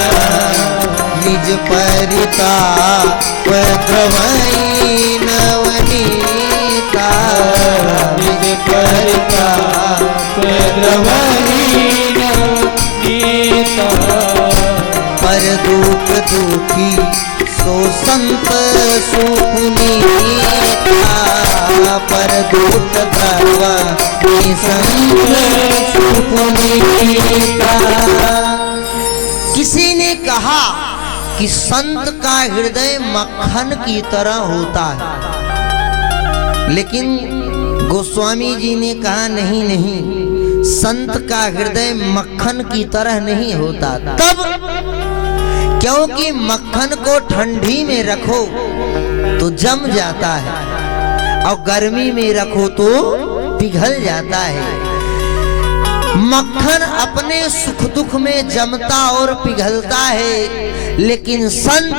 निज परिता प्रभवई नवनीता। निज परिता प्रभवई नवनीता। पर दुख दुखी सो संत सुपुनीता। पर दुख धरवा संत सुपुनीता। किसी ने कहा कि संत का हृदय मक्खन की तरह होता है, लेकिन गोस्वामी जी ने कहा नहीं नहीं, संत का हृदय मक्खन की तरह नहीं होता। तब क्योंकि मक्खन को ठंडी में रखो तो जम जाता है और गर्मी में रखो तो पिघल जाता है। मक्खन अपने सुख दुख में जमता और पिघलता है, लेकिन संत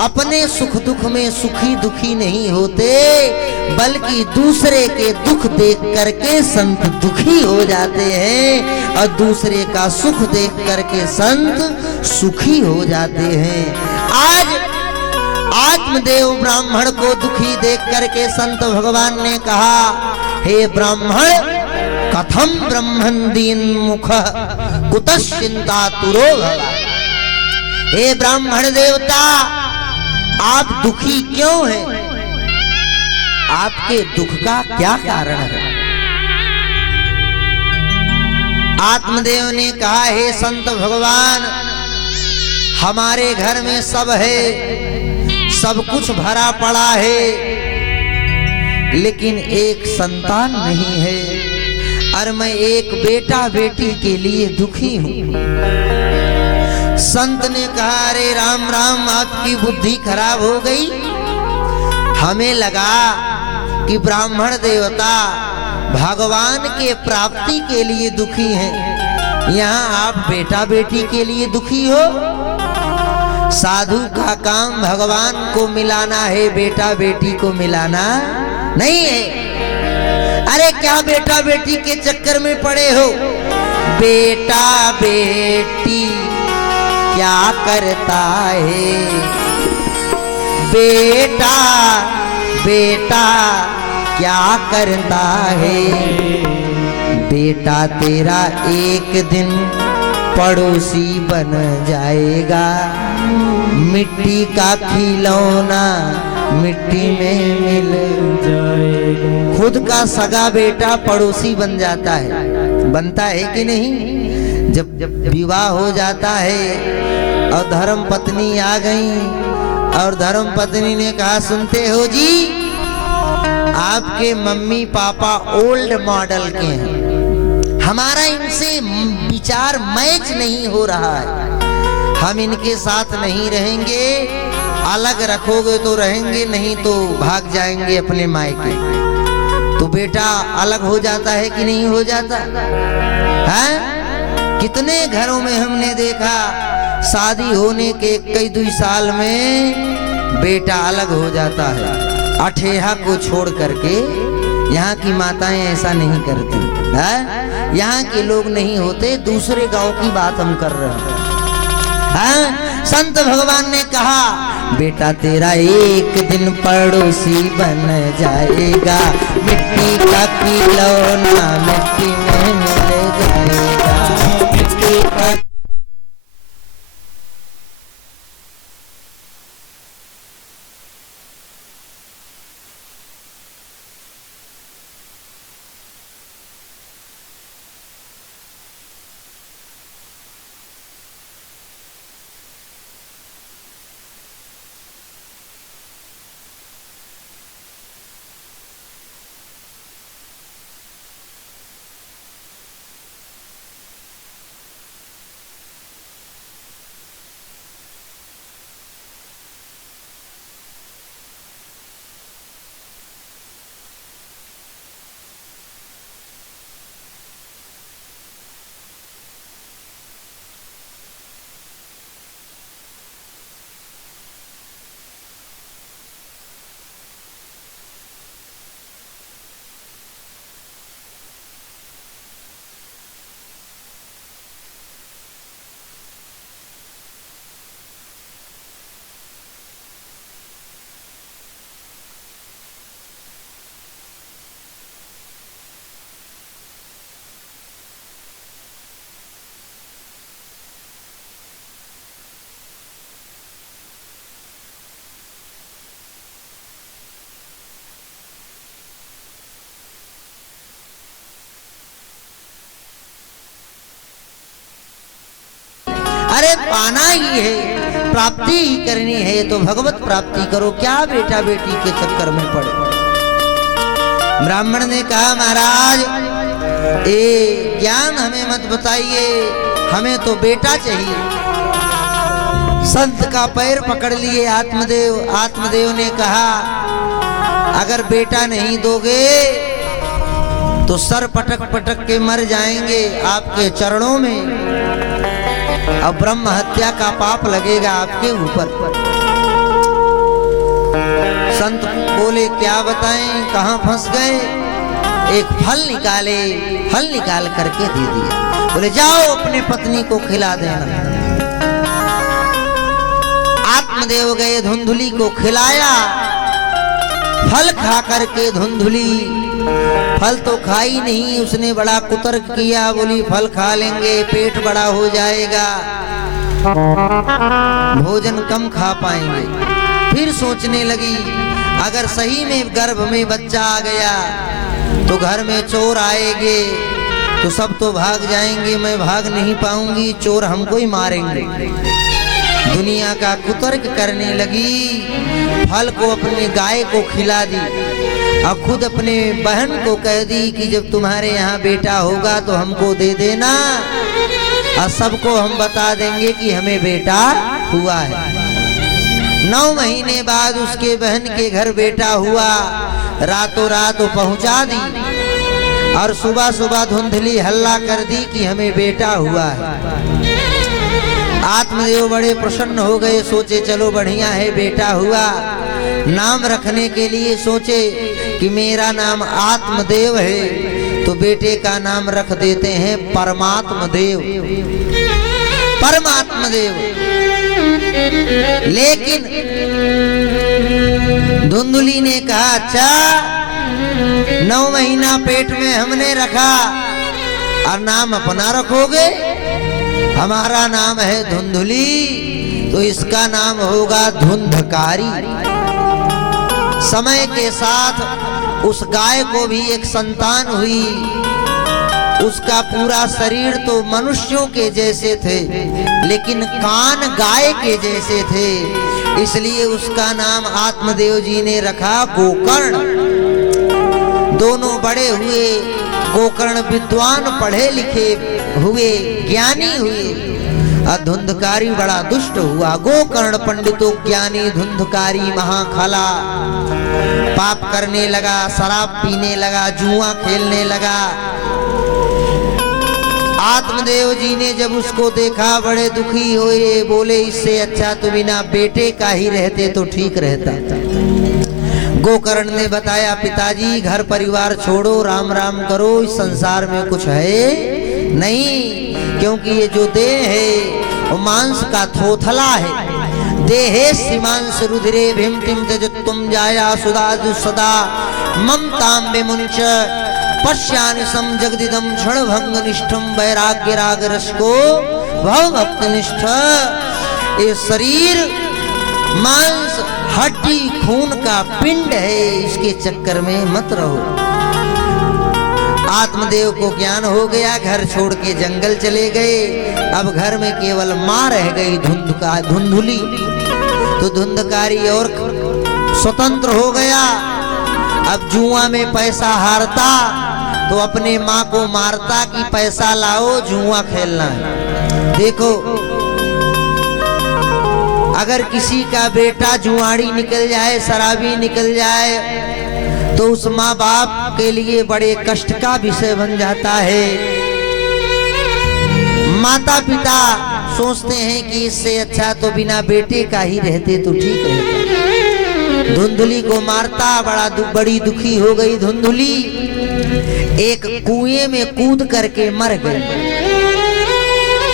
अपने सुख दुख में सुखी दुखी नहीं होते, बल्कि दूसरे के दुख देख करके संत दुखी हो जाते हैं और दूसरे का सुख देख करके संत सुखी हो जाते हैं। आज आत्मदेव ब्राह्मण को दुखी देख करके संत भगवान ने कहा, हे ब्राह्मण, कथम ब्रह्मन दीन मुख कुतश्चिंता तुरो भवा। हे ब्राह्मण देवता, आप दुखी क्यों हैं? आपके दुख का क्या कारण है? आत्मदेव ने कहा, हे संत भगवान, हमारे घर में सब है, सब कुछ भरा पड़ा है, लेकिन एक संतान नहीं है और मैं एक बेटा बेटी के लिए दुखी हूं। संत ने कहा, अरे राम राम, आपकी बुद्धि खराब हो गई। हमें लगा कि ब्राह्मण देवता भगवान के प्राप्ति के लिए दुखी हैं, यहाँ आप बेटा बेटी के लिए दुखी हो। साधु का काम भगवान को मिलाना है, बेटा बेटी को मिलाना नहीं है। अरे क्या बेटा बेटी के चक्कर में पड़े हो? बेटा बेटी क्या करता है? बेटा बेटा क्या करता है? बेटा तेरा एक दिन पड़ोसी बन जाएगा, मिट्टी का खिलौना मिट्टी में मिल जाएगा। खुद का सगा बेटा पड़ोसी बन जाता है, बनता है कि नहीं? जब विवाह हो जाता है और धर्म पत्नी आ गई और धर्म पत्नी ने कहा, सुनते हो जी, आपके मम्मी पापा ओल्ड मॉडल के हैं, हमारा इनसे विचार मैच नहीं हो रहा है, हम इनके साथ नहीं रहेंगे, अलग रखोगे तो रहेंगे, नहीं तो भाग जाएंगे अपने मायके। तो बेटा अलग हो जाता है कि नहीं हो जाता है? कितने घरों में हमने देखा, शादी होने के कई 2 साल में बेटा अलग हो जाता है। अठेहा को छोड़ करके यहाँ की माताएं ऐसा नहीं करती है। यहाँ के लोग नहीं होते, दूसरे गांव की बात हम कर रहे हैं। संत भगवान ने कहा बेटा तेरा एक दिन पड़ोसी बन जाएगा, मिट्टी का खिलौना मिट्टी में मिल जाएगा, मिट्टी का। अरे पाना ही है, प्राप्ति ही करनी है तो भगवत प्राप्ति करो, क्या बेटा बेटी के चक्कर में पड़े। ब्राह्मण ने कहा महाराज ये ज्ञान हमें मत बताइए, हमें तो बेटा चाहिए। संत का पैर पकड़ लिए आत्मदेव। आत्मदेव ने कहा अगर बेटा नहीं दोगे तो सर पटक पटक के मर जाएंगे आपके चरणों में, अब ब्रह्म हत्या का पाप लगेगा आपके ऊपर। संत बोले क्या बताएं, कहां फंस गए। एक फल निकाले, फल निकाल करके दे दिया। बोले जाओ अपने पत्नी को खिला देना। आत्मदेव गए, धुंधुली को खिलाया। फल खा करके धुंधुली फल तो खाई नहीं, उसने बड़ा कुतर्क किया। बोली फल खा लेंगे पेट बड़ा हो जाएगा, भोजन कम खा पाएंगे। फिर सोचने लगी अगर सही में गर्भ में बच्चा आ गया तो घर में चोर आएंगे तो सब तो भाग जाएंगे, मैं भाग नहीं पाऊंगी, चोर हमको ही मारेंगे। दुनिया का कुतर्क करने लगी। फल को अपनी गाय को खिला दी और खुद अपने बहन को कह दी कि जब तुम्हारे यहाँ बेटा होगा तो हमको दे देना और सबको हम बता देंगे कि हमें बेटा हुआ है। 9 महीने बाद उसके बहन के घर बेटा हुआ। रातों रात पहुंचा दी और सुबह सुबह धुंधली हल्ला कर दी कि हमें बेटा हुआ है। आत्मदेव बड़े प्रसन्न हो गए, सोचे चलो बढ़िया है बेटा हुआ। नाम रखने के लिए सोचे कि मेरा नाम आत्मदेव है तो बेटे का नाम रख देते हैं परमात्म देव, परमात्म देव। लेकिन धुंधुली ने कहा अच्छा 9 महीना पेट में हमने रखा और नाम अपना रखोगे, हमारा नाम है धुंधुली तो इसका नाम होगा धुंधकारी। समय के साथ उस गाय को भी एक संतान हुई। उसका पूरा शरीर तो मनुष्यों के जैसे थे लेकिन कान गाय के जैसे थे, इसलिए उसका नाम आत्मदेव जी ने रखा गोकर्ण। दोनों बड़े हुए, गोकर्ण विद्वान पढ़े लिखे हुए, ज्ञानी हुए और धुंधकारी बड़ा दुष्ट हुआ। गोकर्ण पंडितों ज्ञानी, धुंधकारी महाखला, पाप करने लगा, शराब पीने लगा, जुआ खेलने लगा। आत्मदेव जी ने जब उसको देखा बड़े दुखी हुए, बोले इससे अच्छा तो बिना बेटे का ही रहते तो ठीक रहता। गोकर्ण ने बताया, पिताजी घर परिवार छोड़ो, राम राम करो, इस संसार में कुछ है नहीं, क्योंकि ये जो देह है वो मांस का थोथला है। देहे सीमांस रुधिरे भीमतिम तेजत्वम जाया सुदाजु सदा ममताम विमुंच पश्यानि सम जगदिदम क्षण भंग निष्ठम वैराग्य राग रस को भव भक्त निष्ठ। ये शरीर मांस हड्डी खून का पिंड है, इसके चक्कर में मत रहो। आत्मदेव को ज्ञान हो गया, घर छोड़ के जंगल चले गए। अब घर में केवल माँ रह गई धुंधुली। तो धुंधकारी और स्वतंत्र हो गया। अब जुआ में पैसा हारता तो अपने माँ को मारता कि पैसा लाओ, जुआ खेलना है। देखो, अगर किसी का बेटा जुआड़ी निकल जाए, शराबी निकल जाए, तो उस माँ बाप के लिए बड़े कष्ट का विषय बन जाता है। माता पिता सोचते हैं कि इससे अच्छा तो बिना बेटे का ही रहते तो ठीक रहता। धुंधुली को मारता, बड़ी दुखी हो गई धुंधुली। एक कुएं में कूद करके मर गई।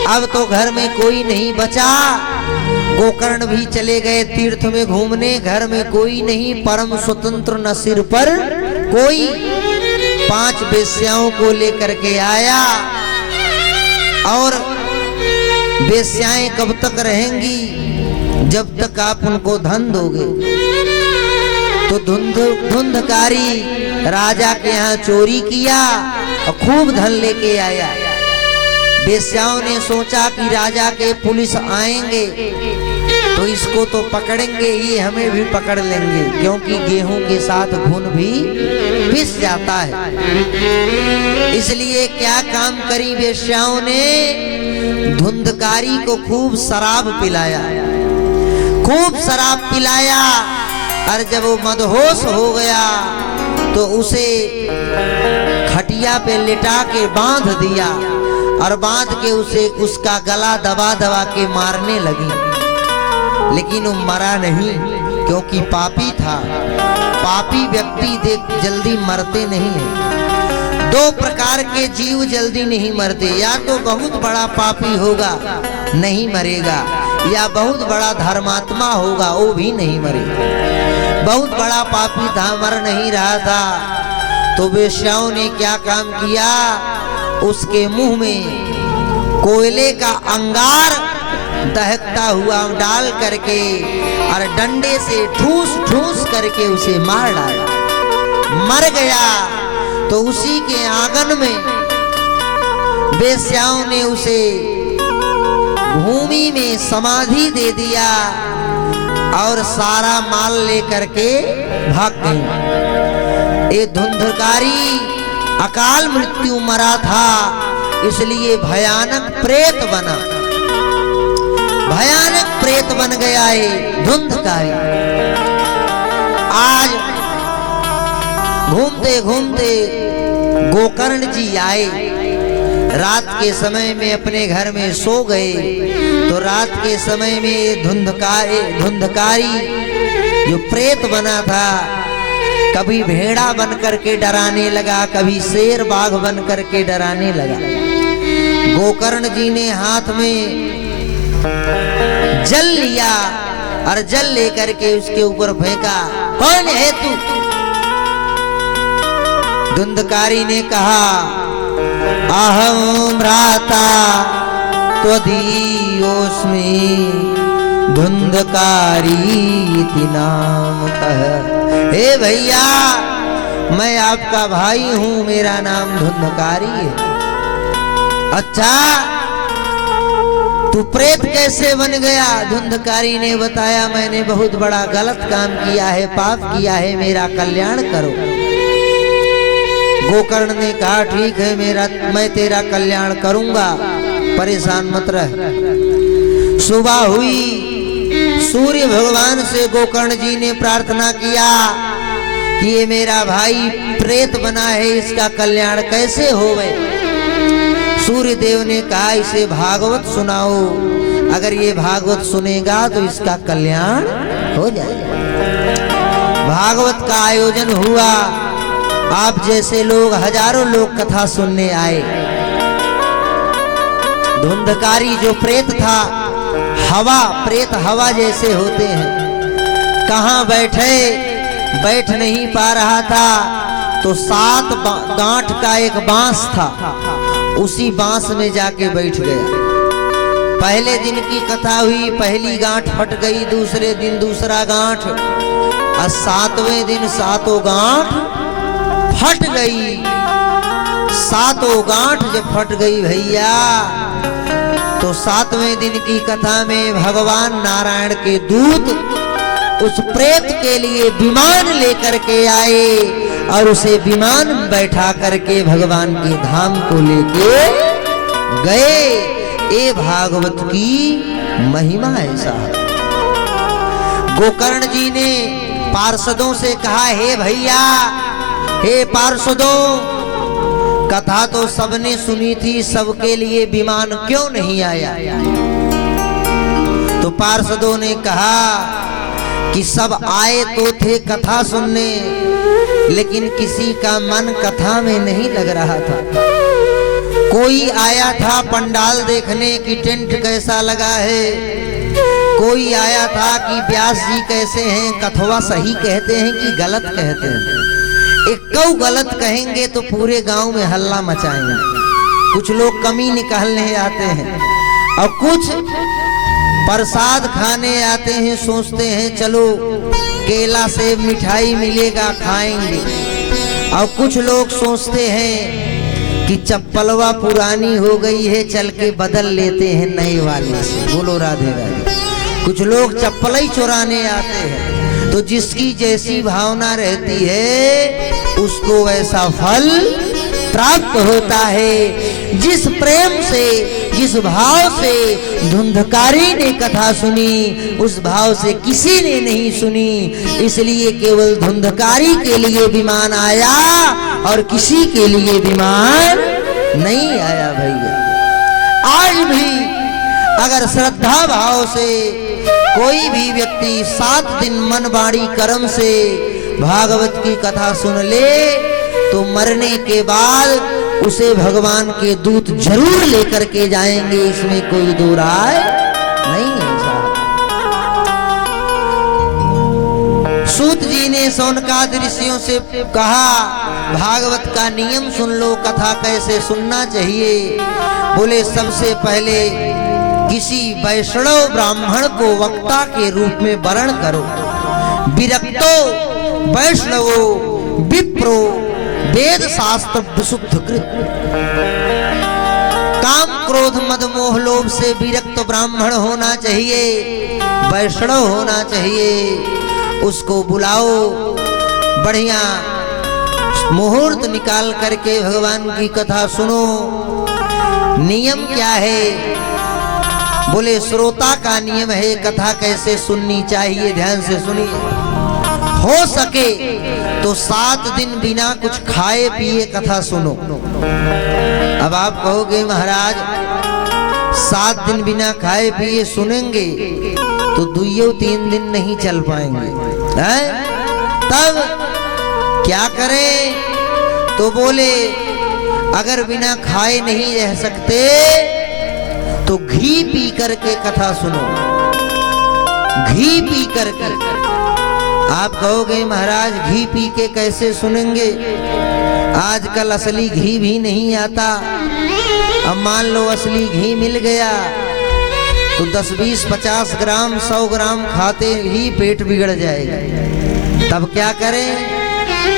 अब तो घर में कोई नहीं बचा। गोकर्ण भी चले गए तीर्थ में घूमने, घर में कोई नहीं, परम स्वतंत्र, न सिर पर कोई। 5 वेश्याओं को लेकर के आया। और वेश्याएं कब तक रहेंगी? जब तक आप उनको धन दोगे। तो धुंधकारी राजा के यहाँ चोरी किया और खूब धन लेके आया। वेश्याओं ने सोचा कि राजा के पुलिस आएंगे तो इसको तो पकड़ेंगे, ये हमें भी पकड़ लेंगे, क्योंकि गेहूं के साथ घुन भी पिस जाता है। इसलिए क्या काम करी वेश्याओं ने? धुंधकारी को खूब शराब पिलाया, खूब शराब पिलाया। और जब वो मदहोश हो गया तो उसे खटिया पे लिटा के बांध दिया और बांध के उसे उसका गला दबा दबा के मारने लगी। लेकिन वो मरा नहीं, क्योंकि पापी था। पापी व्यक्ति देख जल्दी मरते नहीं है। 2 प्रकार के जीव जल्दी नहीं मरते, या तो बहुत बड़ा पापी होगा नहीं मरेगा, या बहुत बड़ा धर्मात्मा होगा वो भी नहीं मरेगा। बहुत बड़ा पापी था, मर नहीं रहा था। तो वेश्याओं ने क्या काम किया? उसके मुंह में कोयले का अंगार दहकता हुआ डाल करके और डंडे से ठूस ठूस करके उसे मार डाला। मर गया। तो उसी के आंगन में वेश्याओं ने उसे भूमि में समाधि दे दिया और सारा माल लेकर के भाग गई। ये धुंधकारी अकाल मृत्यु मरा था, इसलिए भयानक प्रेत बना। भयानक प्रेत बन गया है धुंधकारी। आज घूमते घूमते गोकर्ण जी आए। रात के समय में अपने घर में सो गए। तो रात के समय में धुंधकारी जो प्रेत बना था, कभी भेड़ा बन करके डराने लगा, कभी शेर बाघ बन करके डराने लगा। गोकर्ण जी ने हाथ में जल लिया और जल लेकर के उसके ऊपर फेंका। कौन है तू? धुंधकारी ने कहा, अहम भ्राता त्वदीयोऽस्मि धुंधकारी इति नाम कह। हे भैया, मैं आपका भाई हूँ, मेरा नाम धुंधकारी है। अच्छा, तू प्रेत कैसे बन गया? धुंधकारी ने बताया, मैंने बहुत बड़ा गलत काम किया है, पाप किया है, मेरा कल्याण करो। गोकर्ण ने कहा, ठीक है, मैं तेरा कल्याण करूंगा, परेशान मत रह। सुबह हुई, सूर्य भगवान से गोकर्ण जी ने प्रार्थना किया कि ये मेरा भाई प्रेत बना है, इसका कल्याण कैसे होवे? सूर्य देव ने कहा, इसे भागवत सुनाओ, अगर ये भागवत सुनेगा तो इसका कल्याण हो जाएगा। भागवत का आयोजन हुआ। आप जैसे लोग, हजारों लोग कथा सुनने आए। धुंधकारी जो प्रेत था, हवा, प्रेत हवा जैसे होते हैं, कहाँ बैठ नहीं पा रहा था, तो 7 गांठ का एक बांस था, उसी बांस में जाके बैठ गया। पहले दिन की कथा हुई, पहली गांठ फट गई, दूसरे दिन दूसरा गांठ, और 7वें दिन 7 गांठ फट गई। 7 गांठ जब फट गई भैया, तो 7वें दिन की कथा में भगवान नारायण के दूत उस प्रेत के लिए विमान लेकर के आए और उसे विमान बैठा करके भगवान के धाम को लेके गए। ये भागवत की महिमा ऐसा है। गोकर्ण जी ने पार्षदों से कहा, हे भैया, हे पार्षदों, कथा तो सबने सुनी थी, सबके लिए विमान क्यों नहीं आया? तो पार्षदों ने कहा कि सब आए तो थे कथा सुनने, लेकिन किसी का मन कथा में नहीं लग रहा था। कोई आया था पंडाल देखने की टेंट कैसा लगा है, कोई आया था कि व्यास जी कैसे हैं, कथवा सही कहते हैं कि गलत कहते हैं। एक गलत कहेंगे तो पूरे गांव में हल्ला मचाएंगे। कुछ लोग कमी निकालने आते हैं और कुछ प्रसाद खाने आते हैं, सोचते हैं चलो केला सेब मिठाई मिलेगा खाएंगे। और कुछ लोग सोचते हैं कि चप्पलवा पुरानी हो गई है, चल के बदल लेते हैं नए वाले से। बोलो राधे राधे। कुछ लोग चप्पल ही चुराने आते हैं। तो जिसकी जैसी भावना रहती है उसको वैसा फल प्राप्त होता है। जिस प्रेम से, जिस भाव से धुंधकारी ने कथा सुनी, उस भाव से किसी ने नहीं सुनी। इसलिए केवल धुंधकारी के लिए विमान आया और किसी के लिए विमान नहीं आया भैया। आज भी अगर श्रद्धा भाव से कोई भी व्यक्ति 7 दिन मन वाणी कर्म से भागवत की कथा सुन ले, तो मरने के बाद उसे भगवान के दूत जरूर लेकर के जाएंगे, इसमें कोई दो राय नहीं है साहब। सूत जी ने शौनकादि ऋषियों से कहा, भागवत का नियम सुन लो, कथा कैसे सुनना चाहिए। बोले सबसे पहले किसी वैष्णव ब्राह्मण को वक्ता के रूप में वर्ण करो। विरक्तो वैष्णवो विप्रो वेद शास्त्र विशुद्ध कृत। काम क्रोध मद मोह लोभ से विरक्त ब्राह्मण होना चाहिए, वैष्णव होना चाहिए। उसको बुलाओ, बढ़िया मुहूर्त निकाल करके भगवान की कथा सुनो। नियम क्या है? बोले श्रोता का नियम है, कथा कैसे सुननी चाहिए, ध्यान से सुनिए। हो सके तो 7 दिन बिना कुछ खाए पिए कथा सुनो। अब आप कहोगे महाराज 7 दिन बिना खाए पिए सुनेंगे तो 2-3 दिन नहीं चल पाएंगे, हैं? तब क्या करें? तो बोले अगर बिना खाए नहीं रह सकते तो घी पी करके कथा सुनो। घी पी करके। आप कहोगे महाराज घी पी के कैसे सुनेंगे? आजकल असली घी भी नहीं आता। अब मान लो असली घी मिल गया तो 10, 20, 50 ग्राम 100 ग्राम खाते ही पेट बिगड़ जाएगा। तब क्या करें?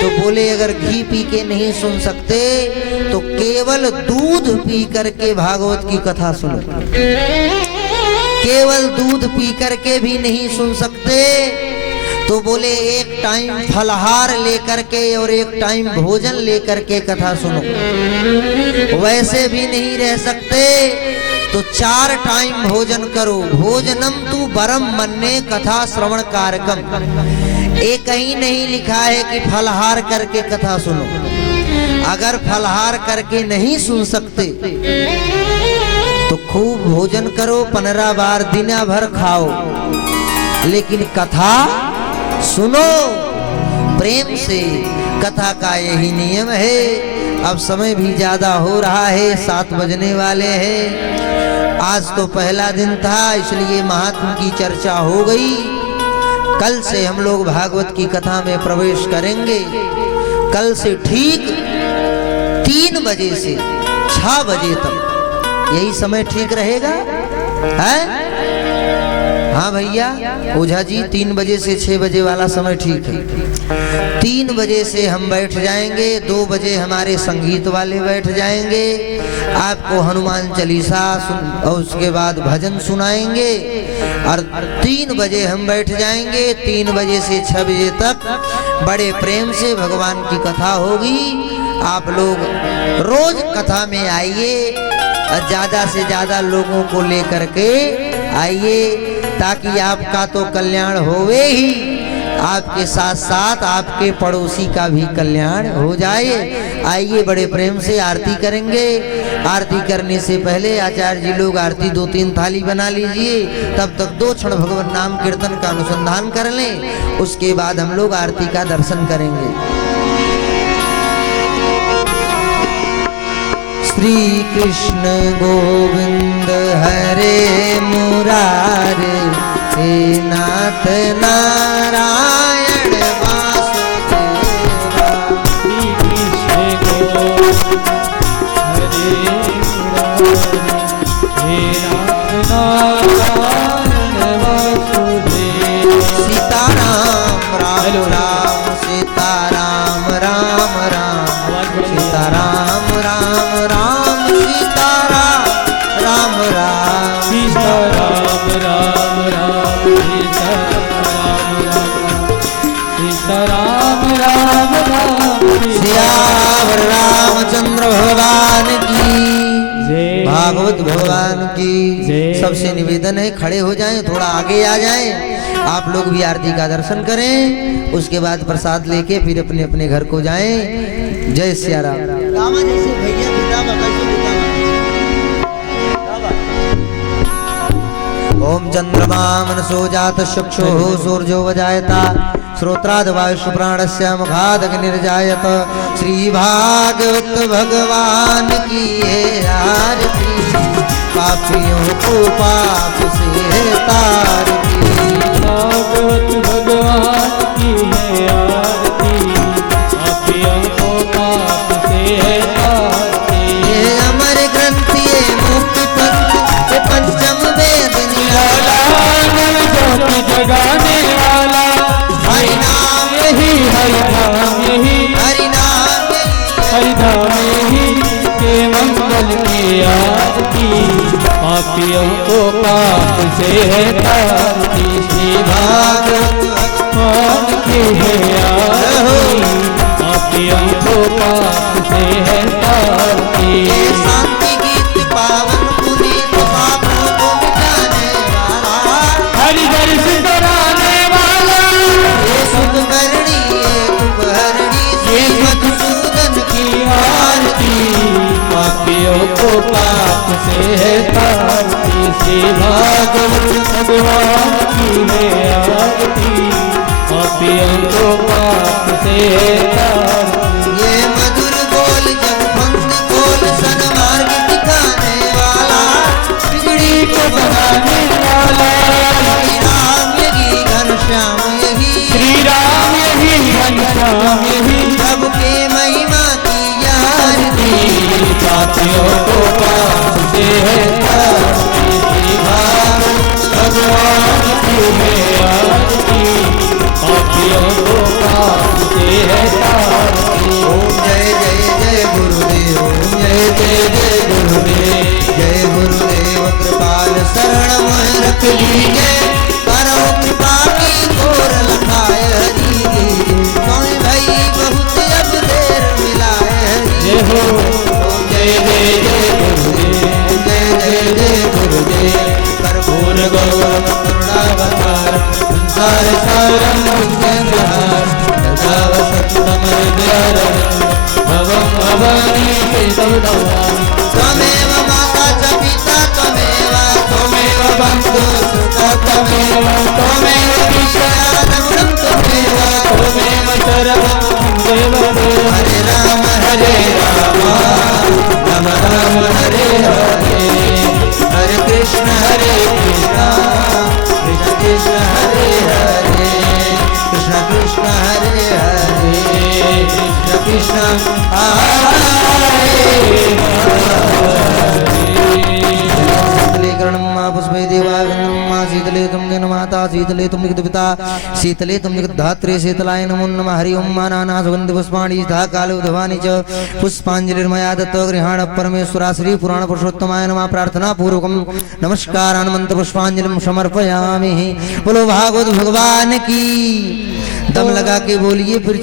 तो बोले अगर घी पी के नहीं सुन सकते तो केवल दूध पी करके भागवत की कथा सुनो। केवल दूध पी करके भी नहीं सुन सकते तो बोले एक टाइम फलहार लेकर के और एक टाइम भोजन लेकर के कथा सुनो। वैसे भी नहीं रह सकते तो 4 टाइम भोजन करो। भोजनम तू परम मन्ने कथा श्रवण कारकम। एक ही नहीं लिखा है कि फलहार करके कथा सुनो। अगर फलहार करके नहीं सुन सकते तो खूब भोजन करो, 15 बार दिन भर खाओ, लेकिन कथा सुनो। प्रेम से। कथा का यही नियम है। अब समय भी ज्यादा हो रहा है, 7 बजने वाले हैं। आज तो पहला दिन था, इसलिए महात्मा की चर्चा हो गई। कल से हम लोग भागवत की कथा में प्रवेश करेंगे। कल से ठीक 3 बजे से 6 बजे तक यही समय ठीक रहेगा है? हाँ भैया ओझा जी, 3 बजे से 6 बजे वाला समय ठीक है। 3 बजे से हम बैठ जाएंगे, 2 बजे हमारे संगीत वाले बैठ जाएंगे, आपको हनुमान चालीसा और उसके बाद भजन सुनाएंगे। और 3 बजे हम बैठ जाएंगे, 3 बजे से 6 बजे तक बड़े प्रेम से भगवान की कथा होगी। आप लोग रोज कथा में आइए और ज्यादा से ज्यादा लोगों को लेकर के आइए, ताकि आपका तो कल्याण होवे ही, आपके साथ साथ आपके पड़ोसी का भी कल्याण हो जाए। आइए बड़े प्रेम से आरती करेंगे। आरती करने से पहले आचार्य जी लोग आरती 2-3 थाली बना लीजिए, तब तक 2 क्षण भगवान नाम कीर्तन का अनुसंधान कर लें। उसके बाद हम लोग आरती का दर्शन करेंगे। श्री कृष्ण गोविंद हरे मुरारे, हे नाथ नारायण वासुदेवा। श्री कृष्ण गोविंद हरे मुरारे, हे नाथ नारायण वासुदेवा। सीताराम राम राम, सीताराम राम राम, सीताराम राम राम, सीताराम राम राम, सीताराम राम राम, सीताराम राम राम। सियावर रामचंद्र भगवान की जय। भागवत भगवान की जय। सबसे निवेदन है खड़े हो जाएं, थोड़ा आगे आ जाएं। आप लोग भी आरती का दर्शन करें, उसके बाद प्रसाद लेके फिर अपने अपने घर को जाएं। जय सिया राम। रामा जैसे भैया ओम चंद्रमा मनसो जात चक्षुः सूर्यो वजायता, श्रोत्राद वायु प्राणस्य मुखाद अग्निर्जायत। श्री भागवत भगवान की है आरती, पापियों को पाप से तारती। भागवत भगवान की है आरती, पापियों को पाप से है तारती। ये अमर ग्रंथ ये मुक्ति पंथ, ये पंचम वेद निराला, ज्योति जगाने वाला, हरि नाम यही हरि नाम यही, हरि नाम हरि नाम यही के मंगल की आरती, पापियों को पाप से है तारती। श्री भागवत भगवान की है आरती, पापियों को पाप से है तारती। ये शांति गीत पावन पुनीत पापों को मिटाने वाला, हरि दर्श कराने वाला, ये सुख करणी ये उपहरणी, ये मधुसूदन की आरती, पापियों को पाप से है तारती। श्री भागवत भगवान की है आरती, पापियों को पाप से है तारती। ये मधुर बोल जब फंद खोल सन्मार्ग दिखाने वाला, बिगड़ी को बनाने वाला, श्री राम यही घनश्याम यही, श्री राम यही घनश्याम यही, सबके महिमा की आरती, पापियों को पाप से है तारती। श्री भागवत भगवान की है आरती, पापियों को पाप से है तारती। ओम जय जय जय गुरुदेव, ओम जय जय जय गुरुदेव, जय गुरुदेव कृपाल शरण में रख लीजिए, करो कृपा की घोर लखाए हरि दी, कौन भाई बहुत अब देर मिलाए हरि। जय हो। ओम जय जय जय गुरुदेव, जय जय जय गुरुदेव, कर्पूर गौरव करुणावतार, संसार सारं भुजगहार, सदा वसंतम हृदयारण्यं, भवं भवानी केशवदानं। त्वमेव माता च पिता त्वमेव, त्वमेव बन्धु सुता त्वमेव, त्वमेव विश्वनाथं त्वमेव, त्वमेव शरणं कृष्ण कृष्ण हरे हरे कृष्ण कृष्ण पुष्पे देवाय शीतले तुम जन माता शीतले तुम लिखित पिता शीतले तुम लिखित धात्रे शीतलाय नमो नमः हरि ओम नाना सुगंध पुष्पाणि था काले उद्भवानि च पुष्पांजलिर्मया दत्त गृहाण परमेश्वरा श्री पुराण पुरुषोत्तमाय नमः प्रार्थना पूर्वकम नमस्कार अनंत पुष्पांजलिं समर्पयामि। बोलो भागवत भगवान की। दम लगा के बोलिए फिर